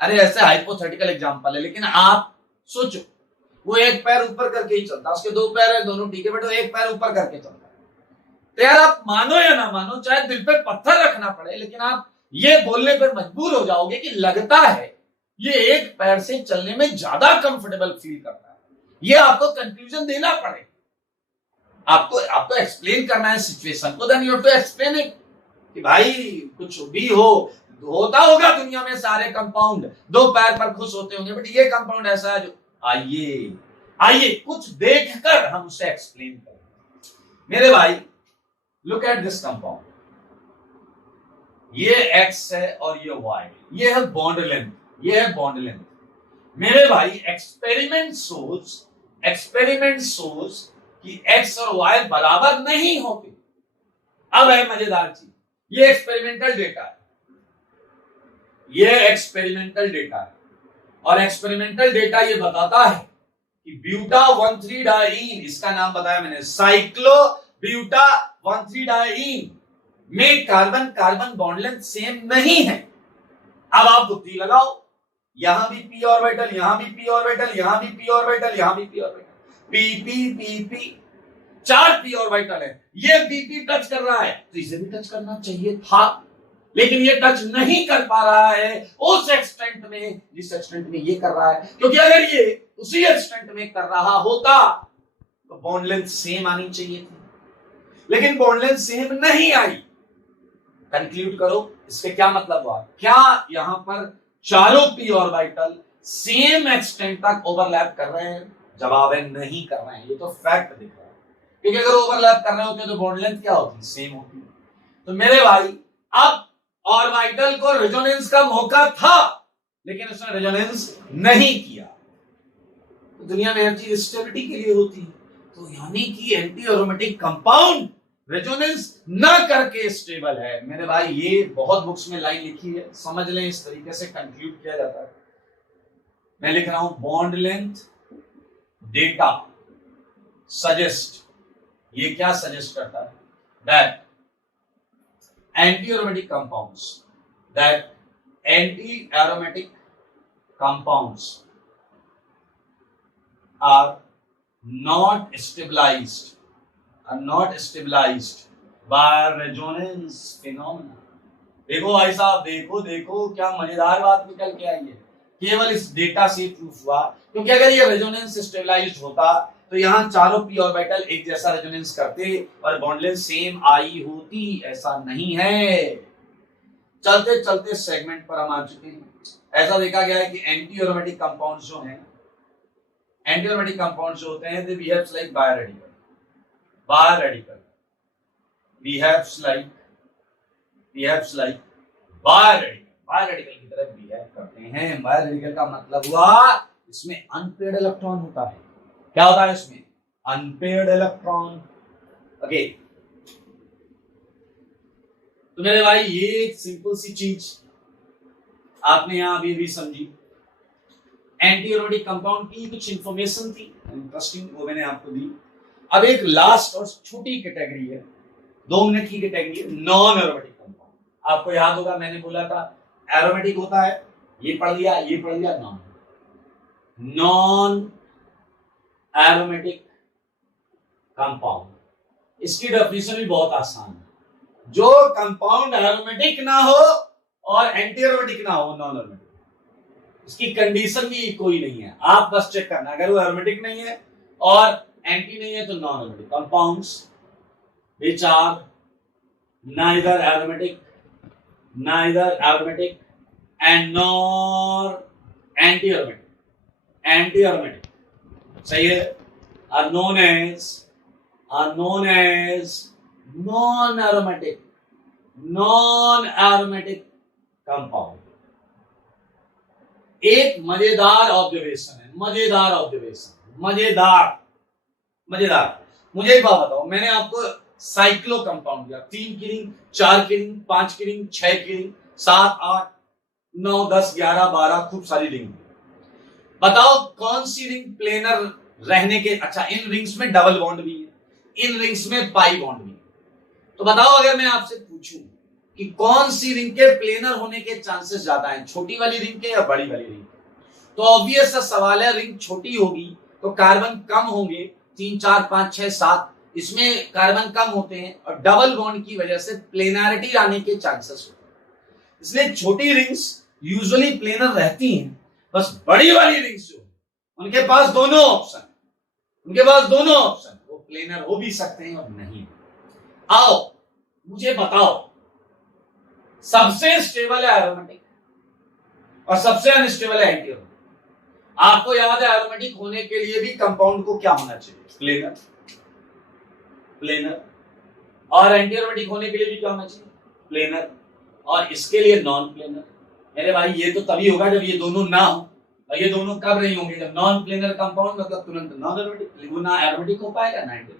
अरे ऐसे हाइपोथेटिकल एग्जांपल है, लेकिन आप सोचो वो एक पैर ऊपर करके ही चलता है, उसके 2 पैर है, दोनों ठीक है, बट वो एक पैर ऊपर करके चलता है। तो यार आप मानो या ना मानो, चाहे दिल पे पत्थर रखना पड़े, लेकिन आप ये बोलने पर मजबूर हो जाओगे कि लगता है ये एक पैर से चलने में ज्यादा कंफर्टेबल फील करता है। ये आपको कंक्लूजन देना पड़े, आपको एक्सप्लेन करना है सिचुएशन को, then you have to explain it कि भाई कुछ भी होता होगा दुनिया में, सारे कंपाउंड 2 पैर पर खुश होते होंगे, बट ये कंपाउंड ऐसा है जो आइए कुछ देखकर हम उसे एक्सप्लेन करें। मेरे भाई लुक एट दिस कंपाउंड, ये X है और ये Y, ये है बॉन्ड लेंथ, ये है बॉन्ड लेंथ। मेरे भाई एक्सपेरिमेंट सोच कि X और Y बराबर नहीं होते। अब है मजेदार चीज, ये एक्सपेरिमेंटल डेटा है, और एक्सपेरिमेंटल डेटा ये बताता है कि ब्यूटा 1,3 डाइईन, इसका नाम बताया मैंने, साइक्लो ब्यूटा 1,3 डाइईन में carbon carbon bond length same नहीं है। अब आप बुद्धि लगाओ, यहां भी p ऑर्बिटल, यहां भी p ऑर्बिटल, यहां भी p ऑर्बिटल, यहां भी p orbital, PP 4 p orbital है, ये PP टच कर रहा है तो इसे भी टच करना चाहिए था, लेकिन ये टच नहीं कर पा रहा है उस एक्सटेंट में जिस एक्सटेंट में ये कर रहा है, क्योंकि अगर ये उसी एक्सटेंट में कर रहा होता तो बॉन्ड लेंथ सेम आनी चाहिए थी, लेकिन बॉन्ड लेंथ सेम नहीं आई। कंक्लूड करो इसके क्या मतलब हुआ, क्या यहां पर चारों p ऑर्बिटल सेम एक्सटेंट तक ओवरलैप कर रहे हैं? जवाब है नहीं कर रहे हैं, ये तो फैक्ट दिख रहा है, क्योंकि अगर ओवरलैप कर रहे होते तो बॉन्ड लेंथ क्या होती, सेम होती। तो मेरे भाई अब ऑर्बिटल को रेजोनेंस का मौका था, लेकिन उसने रेजोनेंस नहीं किया। तो दुनिया में हर चीज स्टेबिलिटी के लिए होती है, तो यानी कि एंटी एरोमेटिक कंपाउंड रेजोनेंस ना करके स्टेबल है। मेरे भाई ये बहुत बुक्स में लाइन लिखी है, समझ लें, इस तरीके से कंक्लूड किया जाता है। मैं लिख रहा हूं बॉन्ड लेंथ डेटा सजेस्ट, ये क्या सजेस्ट करता है, that anti-aromatic compounds are not stabilized by resonance phenomena। देखो भाई साहब, देखो क्या मजेदार बात निकल के आई है, केवल इस डेटा से प्रूफ हुआ, क्योंकि अगर ये रेजोनेंस स्टेबलाइज्ड होता तो यहाँ चारों p ऑर्बिटल एक जैसा रेजोनेंस करते और बॉन्ड लेंथ सेम आई होती, ऐसा नहीं है। चलते चलते सेगमेंट पर हम आ चुके हैं। ऐसा देखा गया है कि एंटी एरोमेटिक कंपाउंड्स जो हैं, एंटी एरोमेटिक कंपाउंड्स जो होते हैं, दे बिहेव्स लाइक बायोरेडिकल बायोरेडिकल की तरह बिहेव करते हैं। बायोरेडिकल का मतलब हुआ इसमें अनपेयर्ड इलेक्ट्रॉन होता है। क्या होता है इसमें, अनपेयर्ड इलेक्ट्रॉन। ओके, तो मेरे भाई ये एक सिंपल सी चीज आपने यहां अभी भी समझी। एंटी एरोमेटिक कंपाउंड की कुछ इंफॉर्मेशन थी इंटरेस्टिंग, वो मैंने आपको दी। अब एक लास्ट और छोटी कैटेगरी है, 2 मिनट की कैटेगरी है, नॉन एरोमेटिक कंपाउंड। आपको याद होगा मैंने बोला था एरोमेटिक होता है, ये पढ़ लिया नॉन एरोमेटिक कंपाउंड। इसकी डेफिनेशन भी बहुत आसान है, जो कंपाउंड एरोमेटिक ना हो और एंटी एरोमेटिक ना हो, नॉन एरोमेटिक। इसकी कंडीशन भी कोई नहीं है, आप बस चेक करना, अगर वो एरोमेटिक नहीं है और एंटी नहीं है तो non aromatic. Compounds which are neither aromatic and nor anti aromatic, सही है, are known as non-aromatic compound। एक मजेदार ऑब्जर्वेशन है, मजेदार। मुझे एक बात बताओ, मैंने आपको साइक्लो कंपाउंड दिया, 3 की रिंग, 4 की रिंग, 5 की रिंग, 6 की रिंग, 7, 8, 9, 10, 11, 12, खूब सारी रिंग। बताओ कौन सी रिंग प्लेनर रहने के, अच्छा इन रिंग्स में डबल बॉन्ड भी है, इन रिंग्स में पाई बॉन्ड भी है, तो बताओ अगर मैं आपसे पूछूं कि कौन सी रिंग के प्लेनर होने के चांसेस ज्यादा हैं, छोटी वाली रिंग के या बड़ी वाली रिंग के? तो ऑब्वियस सा सवाल है, रिंग छोटी होगी तो कार्बन कम होंगे, 3, 4, 5, 6, 7, इसमें कार्बन कम होते हैं और डबल बॉन्ड की वजह से प्लेनारिटी आने के चांसेस होते हैं। इसलिए छोटी रिंग्स यूजुअली प्लेनर रहती हैं, बस बड़ी वाली रिंग्स जो उनके पास दोनों ऑप्शन, वो प्लेनर हो भी सकते हैं और नहीं। आओ मुझे बताओ, सबसे स्टेबल है एरोमेटिक और सबसे अनस्टेबल है एंटी एरोमेटिक। आपको याद है एरोमेटिक होने के लिए भी कंपाउंड को क्या होना चाहिए, प्लेनर, और एंटी एरोमेटिक होने के लिए भी क्या होना चाहिए, प्लेनर, और इसके लिए नॉन प्लेनर। मेरे भाई ये तो तभी होगा जब ये दोनों ना हो, और ये दोनों कब नहीं होंगे, जब नॉन प्लेनर कंपाउंड मतलब तुरंत नॉन एरोमेटिक, वो ना एरोमेटिक हो पाएगा ना एंटी।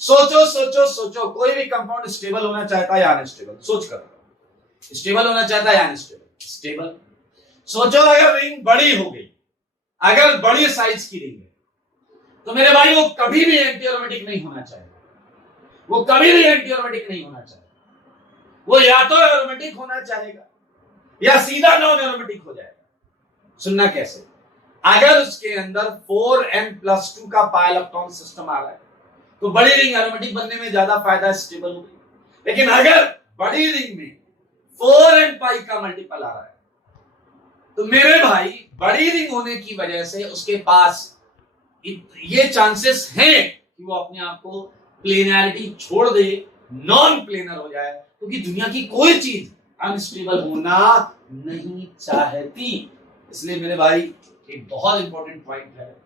सोचो कोई भी कंपाउंड स्टेबल होना चाहता है या अनस्टेबल, सोच कर, स्टेबल होना चाहता है या अनस्टेबल, स्टेबल। सोचो अगर रिंग बड़ी हो गई, अगर बड़ी साइज की रिंग है, तो मेरे भाई वो कभी भी एंटी एरोमेटिक नहीं होना चाहिए, वो या तो एरोमेटिक होना चाहेगा या सीधा नॉन एरोमेटिक हो जाएगा। सुनना कैसे, अगर उसके अंदर 4n+2 का पाई इलेक्ट्रॉन सिस्टम आ रहा है तो बड़ी रिंग एरोमेटिक बनने में ज्यादा फायदा स्टेबल होगी। लेकिन अगर बड़ी रिंग में 4n पाई का मल्टीपल आ रहा है तो मेरे भाई बड़ी रिंग होने की वजह से उसके पास ये चांसेस हैं कि वो अपने आप को प्लेनैरिटी छोड़ दे, नॉन प्लेनर हो जाए, क्योंकि दुनिया की कोई चीज अनस्टेबल होना नहीं चाहती। इसलिए मेरे भाई एक बहुत इंपॉर्टेंट पॉइंट है,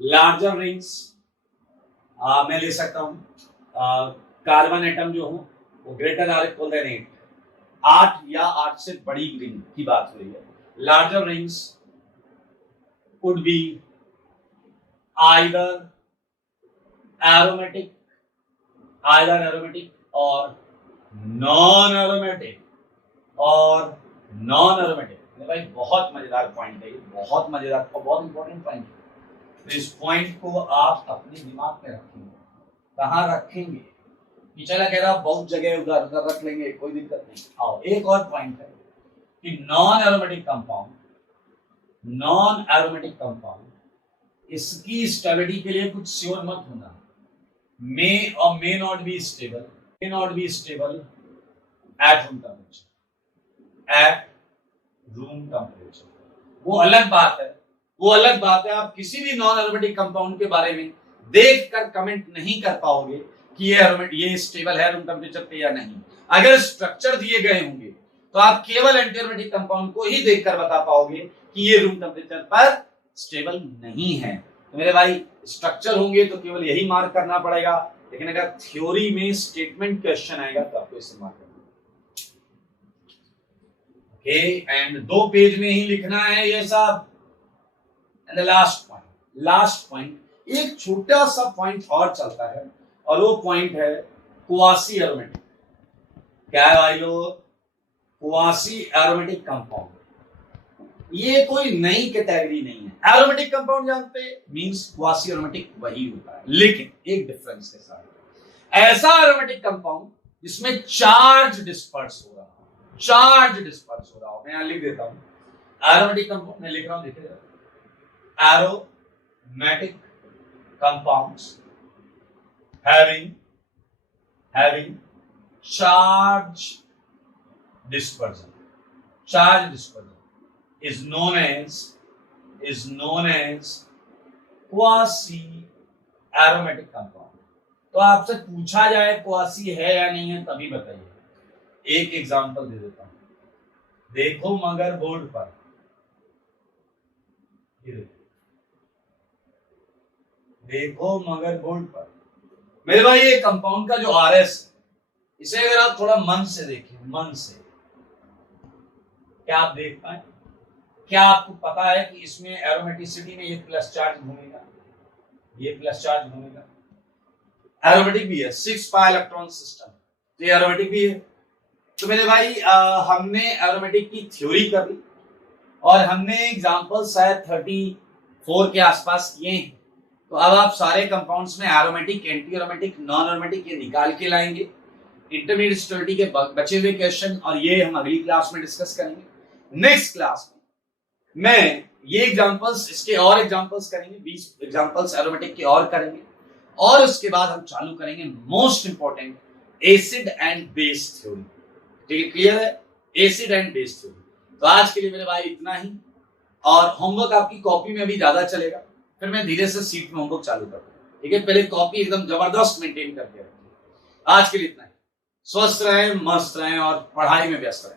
लार्जर रिंग्स मैं ले सकता हूं कार्बन एटम जो हो वो ग्रेटर आर इक्वल देन 8 या 8 से बड़ी रिंग की बात हो रही है। Larger rings could be either aromatic और नॉन एरोमेटिक भाई बहुत मजेदार पॉइंट है, बहुत मजेदार और बहुत इंपॉर्टेंट पॉइंट है। तो इस पॉइंट को आप अपने दिमाग में रखेंगे। कहाँ रखेंगे? पिछला कह रहा बहुत जगह उधर रख लेंगे, कोई दिक्कत नहीं। आओ एक और पॉइंट है कि नॉन एरोमेटिक कंपाउंड इसकी स्टेबिलिटी के लिए कुछ श्योर मत होना, may not be stable at room temperature। वो अलग बात है। आप किसी भी नॉन एरोमेटिक कंपाउंड के बारे में देखकर कमेंट नहीं कर पाओगे कि ये स्टेबल है रूम टेम्परेचर पे या नहीं। अगर स्ट्रक्चर दिए गए होंगे तो आप केवल एंटी एरोमेटिक कंपाउंड को ही देखकर बता पाओगे कि ये रूम टेम्परेचर पर स्टेबल नहीं है। तो मेरे भाई स्ट्रक्चर होंगे तो केवल यही मार्क करना पड़ेगा, लेकिन अगर थ्योरी में स्टेटमेंट क्वेश्चन आएगा तो आपको इसे मार्क करना ओके। एंड 2 पेज में ही लिखना है ये सब। एंड द लास्ट पॉइंट एक छोटा सा पॉइंट और चलता है और वो पॉइंट है क्वासी एरोमेटिक। क्या है भाई लोग? Quasi aromatic compound. ये कोई नई कैटेगरी नहीं है। एरोमेटिक कंपाउंड जानते मींस क्वासी एरोमेटिक वही होता है, लेकिन एक डिफरेंस के साथ, ऐसा एरोमेटिक कंपाउंड जिसमें चार्ज डिस्पर्स हो रहा हो। मैं यहां लिख देता हूं एरोमेटिक कंपाउंड, मैं लिख रहा हूं, देखिए aromatic compounds having charge dispersion is known as quasi aromatic compound। तो आपसे पूछा जाए क्वासी है या नहीं है तभी बताइए। एक एग्जांपल दे देता हूं, देखो मगर बोर्ड पर, मेरे भाई ये कंपाउंड का जो आरएस है, इसे अगर आप थोड़ा मन से देखें, क्या आप देख पाए? क्या आपको पता है कि इसमें एरोमेटिसिटी में ये प्लस चार्ज घूमेगा, एरोमेटिक भी है, 6 पाई इलेक्ट्रॉन सिस्टम, तो ये एरोमेटिक भी है। तो मेरे भाई हमने एरोमेटिक की थ्योरी कर ली और हमने एग्जांपल शायद 34 के आसपास किए हैं। तो अब आप सारे कंपाउंड्स में aromatic, anti aromatic, non aromatic ये निकाल के लाएंगे। इंटरमीडिएट स्टेबिलिटी के बचे हुए क्वेश्चन और ये हम अगली क्लास में डिस्कस करेंगे। नेक्स्ट क्लास में मैं ये एग्जांपल्स, इसके और एग्जांपल्स करेंगे, 20 एग्जांपल्स एरोमेटिक के और करेंगे, और उसके बाद हम चालू करेंगे most important acid and base theory. ठीक है, क्लियर है? Acid and base theory. तो आज के लिए मेरे भाई इतना ही, और होमवर्क आपकी कॉपी में भी ज्यादा चलेगा, फिर मैं धीरे से सीट में होमवर्क चालू करूंगा। ठीक है, पहले कॉपी एकदम जबरदस्त मेंटेन करके रखिए। आज के लिए इतना ही। स्वस्थ रहें, मस्त रहें और पढ़ाई में व्यस्त रहें।